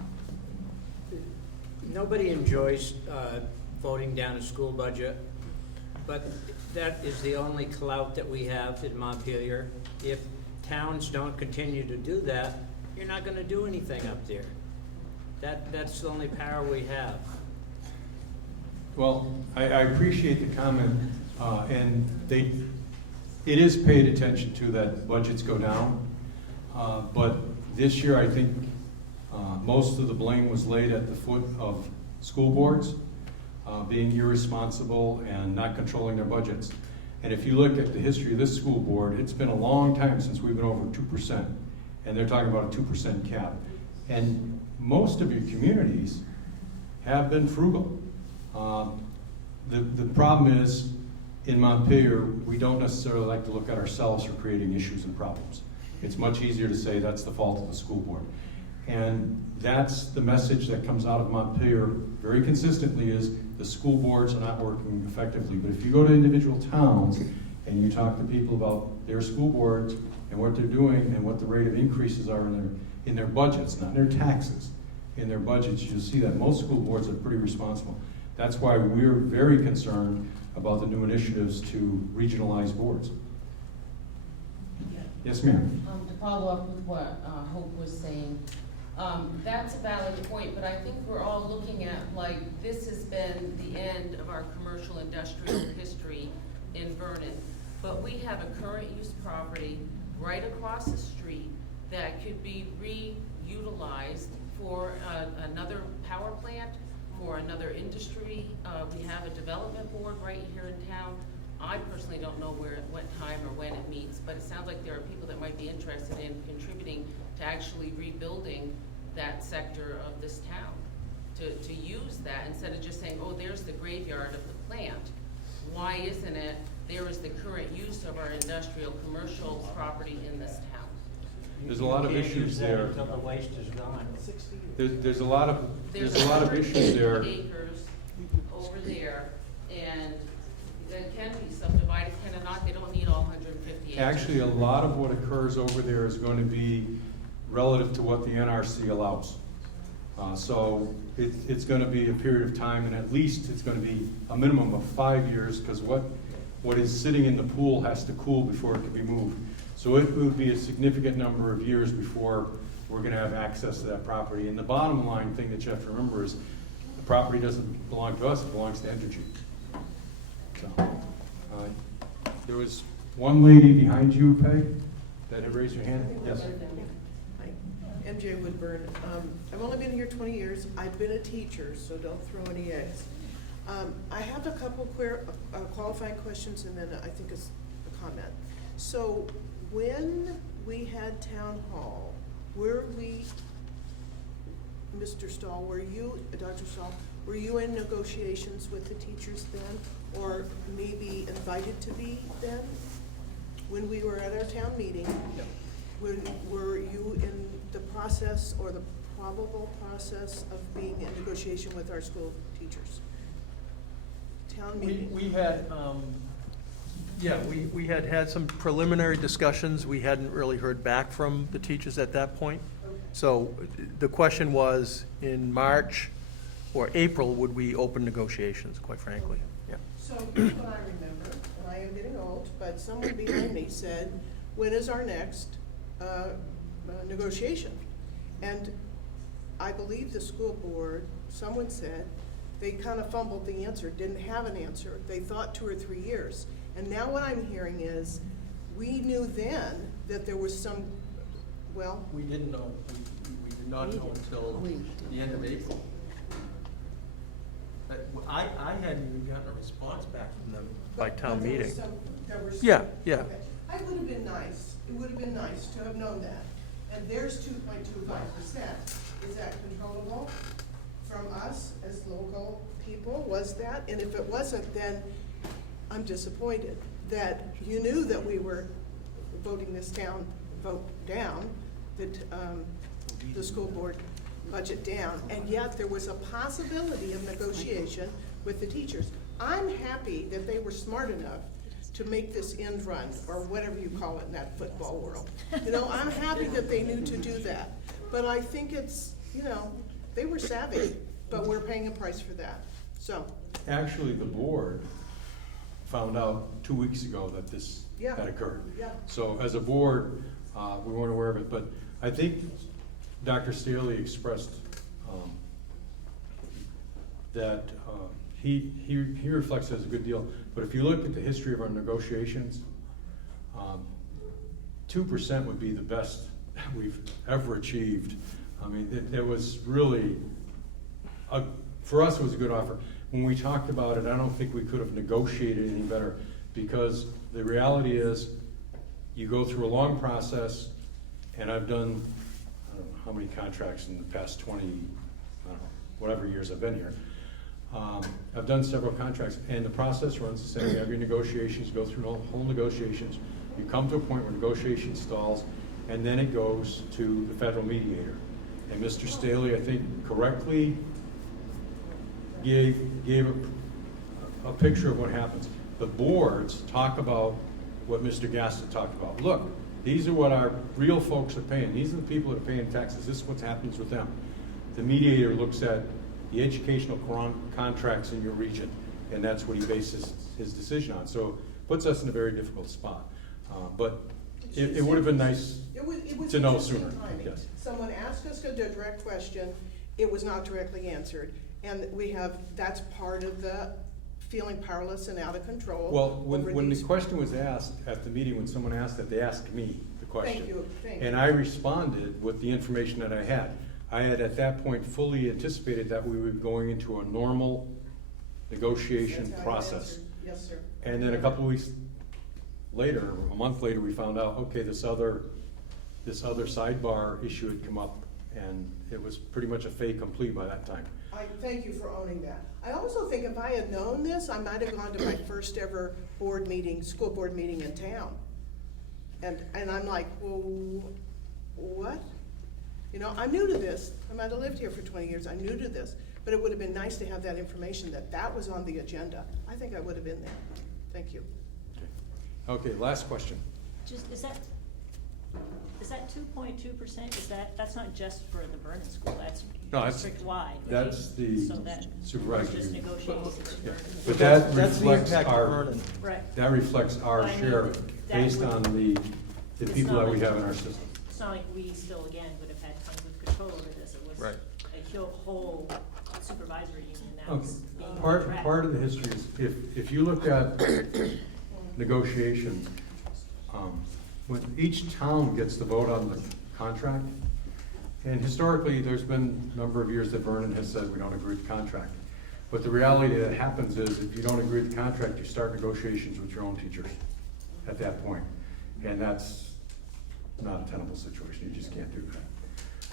Nobody enjoys voting down a school budget, but that is the only clout that we have in Montpelier. If towns don't continue to do that, you're not going to do anything up there. That's the only power we have. Well, I appreciate the comment, and it is paid attention to that budgets go down, but this year I think most of the blame was laid at the foot of school boards being irresponsible and not controlling their budgets. And if you look at the history of this school board, it's been a long time since we've been over 2%. and they're talking about a 2% cap. And most of your communities have been frugal. The problem is, in Montpelier, we don't necessarily like to look at ourselves for creating issues and problems. It's much easier to say that's the fault of the school board. And that's the message that comes out of Montpelier very consistently, is the school boards are not working effectively. But if you go to individual towns and you talk to people about their school boards and what they're doing and what the rate of increases are in their budgets, not in their taxes, in their budgets, you'll see that most school boards are pretty responsible. That's why we're very concerned about the new initiatives to regionalize boards. Yes, ma'am. To follow up with what Hope was saying, that's a valid point, but I think we're all looking at, like, this has been the end of our commercial industrial history in Vernon. But we have a current use property right across the street that could be reutilized for another power plant, for another industry. We have a development board right here in town. I personally don't know what time or when it meets, but it sounds like there are people that might be interested in contributing to actually rebuilding that sector of this town, to use that instead of just saying, oh, there's the graveyard of the plant. Why isn't it, there is the current use of our industrial commercial property in this town? There's a lot of issues there. Until the waste is gone. There's a lot of issues there. Acres over there, and that can be subdivided, can it not? They don't need all 150 acres. Actually, a lot of what occurs over there is going to be relative to what the NRC allows. So it's going to be a period of time, and at least it's going to be a minimum of 5 years, because what is sitting in the pool has to cool before it can be moved. So it would be a significant number of years before we're going to have access to that property. And the bottom line thing that you have to remember is the property doesn't belong to us, it belongs to Entergy. So, there was one lady behind you, Peg, that had raised her hand. Yes. Hi, MJ Woodburn. I've only been here 20 years. I've been a teacher, so don't throw any eggs. I have a couple qualifying questions and then I think a comment. So when we had town hall, Mr. Stahl, Dr. Stahl, were you in negotiations with the teachers then, or maybe invited to be then? When we were at our town meeting, were you in the process or the probable process of being in negotiation with our school teachers? Town meeting? We had, we had some preliminary discussions. We hadn't really heard back from the teachers at that point. Okay. So the question was, in March or April, would we open negotiations, quite frankly? Yeah. So here's what I remember, and I am getting old, but someone behind me said, when is our next negotiation? And I believe the school board, someone said, they kind of fumbled the answer, didn't have an answer. They thought 2 or 3 years. And now what I'm hearing is, we knew then that there was some, well. We didn't know. We did not know until the end of April. I hadn't even gotten a response back from them by town meeting. Yeah. Okay. It would have been nice. It would have been nice to have known that. And there's 2.25%. Is that controllable from us as local people? Was that? And if it wasn't, then I'm disappointed that you knew that we were voting this vote down, the school board budget down, and yet there was a possibility of negotiation with the teachers. I'm happy that they were smart enough to make this end run, or whatever you call it in that football world. You know, I'm happy that they knew to do that. But I think it's, they were savvy, but we're paying a price for that, so. Actually, the board found out 2 weeks ago that this had occurred. Yeah. So as a board, we weren't aware of it, but I think Dr. Staley expressed that he reflects it as a good deal. But if you look at the history of our negotiations, 2% would be the best we've ever achieved. I mean, it was really, for us, it was a good offer. When we talked about it, I don't think we could have negotiated any better, because the reality is you go through a long process And I've done, I don't know how many contracts in the past 20, I don't know, whatever years I've been here. I've done several contracts, and the process runs the same. You have your negotiations, go through whole negotiations. You come to a point where negotiation stalls, and then it goes to the federal mediator. And Mr. Staley, I think, correctly gave a picture of what happens. The boards talk about what Mr. Gaston talked about. Look, these are what our real folks are paying. These are the people that are paying taxes. This is what happens with them. The mediator looks at the educational contracts in your region, and that's what he bases his decision on. So it puts us in a very difficult spot. But it would have been nice to know sooner. Yes. Someone asked us a direct question, it was not directly answered, and that's part of the feeling powerless and out of control. Well, when the question was asked at the meeting, when someone asked that, they asked me the question. Thank you, thank you. And I responded with the information that I had. I had at that point fully anticipated that we were going into a normal negotiation That's how you process. answered. Yes, sir. And then a couple of weeks later, a month later, we found out, okay, this other sidebar issue had come up, and it was pretty much a fait accompli by that time. I thank you for owning that. I also think if I had known this, I might have gone to my first ever school board meeting in town. And I'm like, well, what? You know, I'm new to this. I might have lived here for 20 years. I'm new to this. But it would have been nice to have that information, that was on the agenda. I think I would have been there. Thank you. Okay, last question. Just, is that 2.2%, that's not just for the Vernon School, that's No, that's- district-wide, right? That's the So that supervisory just union. negotiations. Yeah. But that That's the reflects impact of our, Vernon. Right. that reflects our I mean, share that based would- on the It's people not that we like- have in our system. It's not like we still, again, would have had tons of control over this, it was Right. a whole supervisory union that Okay. was being Part contracted. of the history is, if you look at negotiations, when each town gets to vote on the contract, and historically, there's been a number of years that Vernon has said we don't agree with the contract. But the reality that happens is, if you don't agree with the contract, you start negotiations with your own teachers at that point. And that's not a tenable situation, you just can't do that.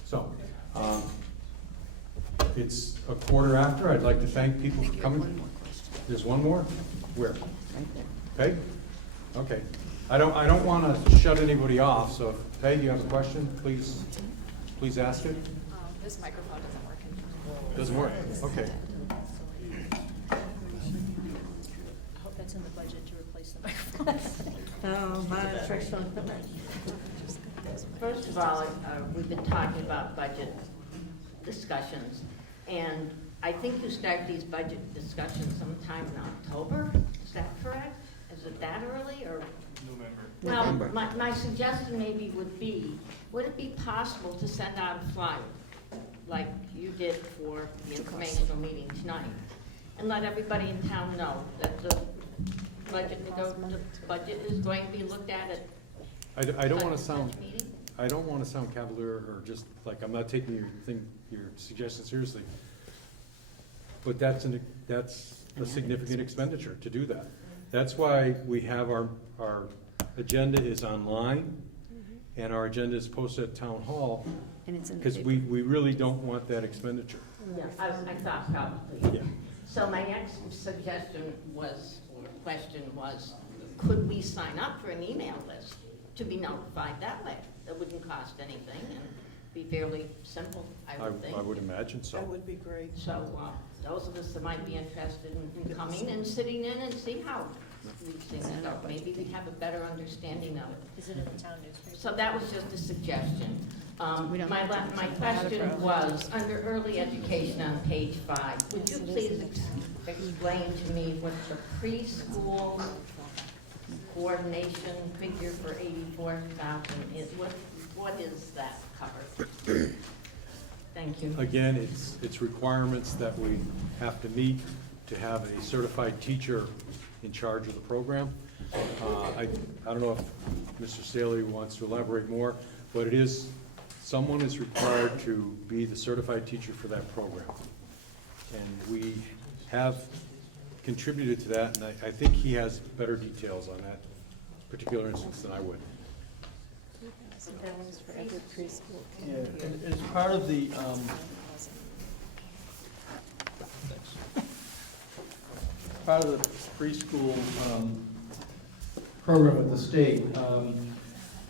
So, it's a quarter after. I'd like to thank people for coming. There's one more? Where? Peg? Okay. I don't want to shut anybody off, so if, Peg, you have a question, please ask it. This microphone isn't working. Doesn't work, okay. I hope that's in the budget to replace the microphones. Oh, my First of all, we've been talking about budget discussions, and I think you start these budget discussions sometime in October, is that correct? Is it that early, or? November. Well, my suggestion maybe would it be possible to send out a flyer, like you did for the informational meeting tonight, and let everybody in town know that the budget is going to be looked at I don't want to sound cavalier or just like I'm not taking your suggestion seriously. But that's a significant expenditure to do that. That's why we have our agenda is online, and our agenda is posted at town hall, because we really don't want that expenditure. Yeah, I thought probably. Yeah. So my next suggestion question was, could we sign up for an email list to be notified that way? That wouldn't cost anything and be fairly simple, I would think. I would imagine so. That would be great. So those of us that might be interested in coming and sitting in and see how these things go. Maybe we have a better understanding of it. Is it in the town newspaper? So that was just a suggestion. My question was, under early education on page 5, would you please explain to me what the preschool coordination figure for 84,000 is? What is that cover? Thank you. Again, it's requirements that we have to meet to have a certified teacher in charge of the program. I don't know if Mr. Staley wants to elaborate more, but someone is required to be the certified teacher for that program. And we have contributed to that, and I think he has better details on that particular instance than I would. $1,000 for every preschool Yeah, kid. and as part of the, part of the preschool program with the state,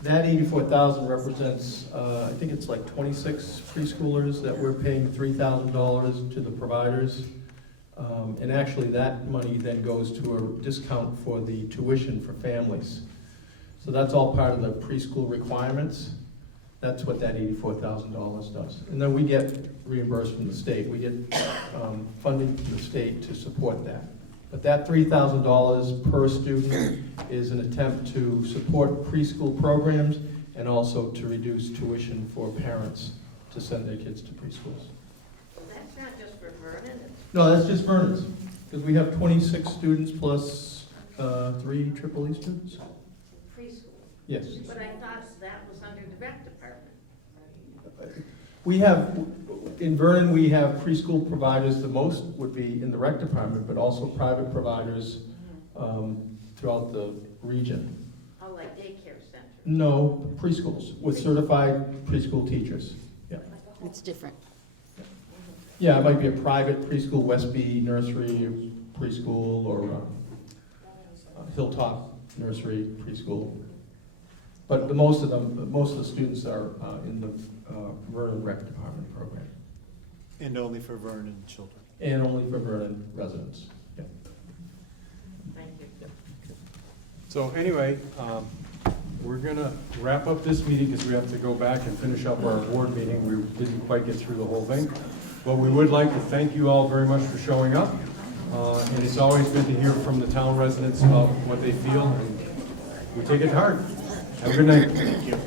that 84,000 represents, I think it's like 26 preschoolers that we're paying $3,000 to the providers. And actually, that money then goes to a discount for the tuition for families. So that's all part of the preschool requirements. That's what that $84,000 does. And then we get reimbursed from the state. We get funding from the state to support that. But that $3,000 per student is an attempt to support preschool programs and also to reduce tuition for parents to send their kids to preschools. Well, that's not just for Vernon, it's No, that's just Vernon's, because we have 26 students plus 3 Triple E students. preschool. Yes. But I thought that was under the rec department. We have, in Vernon, we have preschool providers. The most would be in the rec department, but also private providers throughout the region. Oh, like daycare center. No, preschools with certified preschool teachers. Yeah. It's different. Yeah, it might be a private preschool, Westby Nursery Preschool, or Hilltop Nursery Preschool. But most of the students are in the Vernon Rec Department program. And only for Vernon children. And only for Vernon residents. Yeah. Thank you. So anyway, we're gonna wrap up this meeting because we have to go back and finish up our board meeting. We didn't quite get through the whole thing. But we would like to thank you all very much for showing up. And it's always good to hear from the town residents about what they feel, and we take it to heart. Have a good night.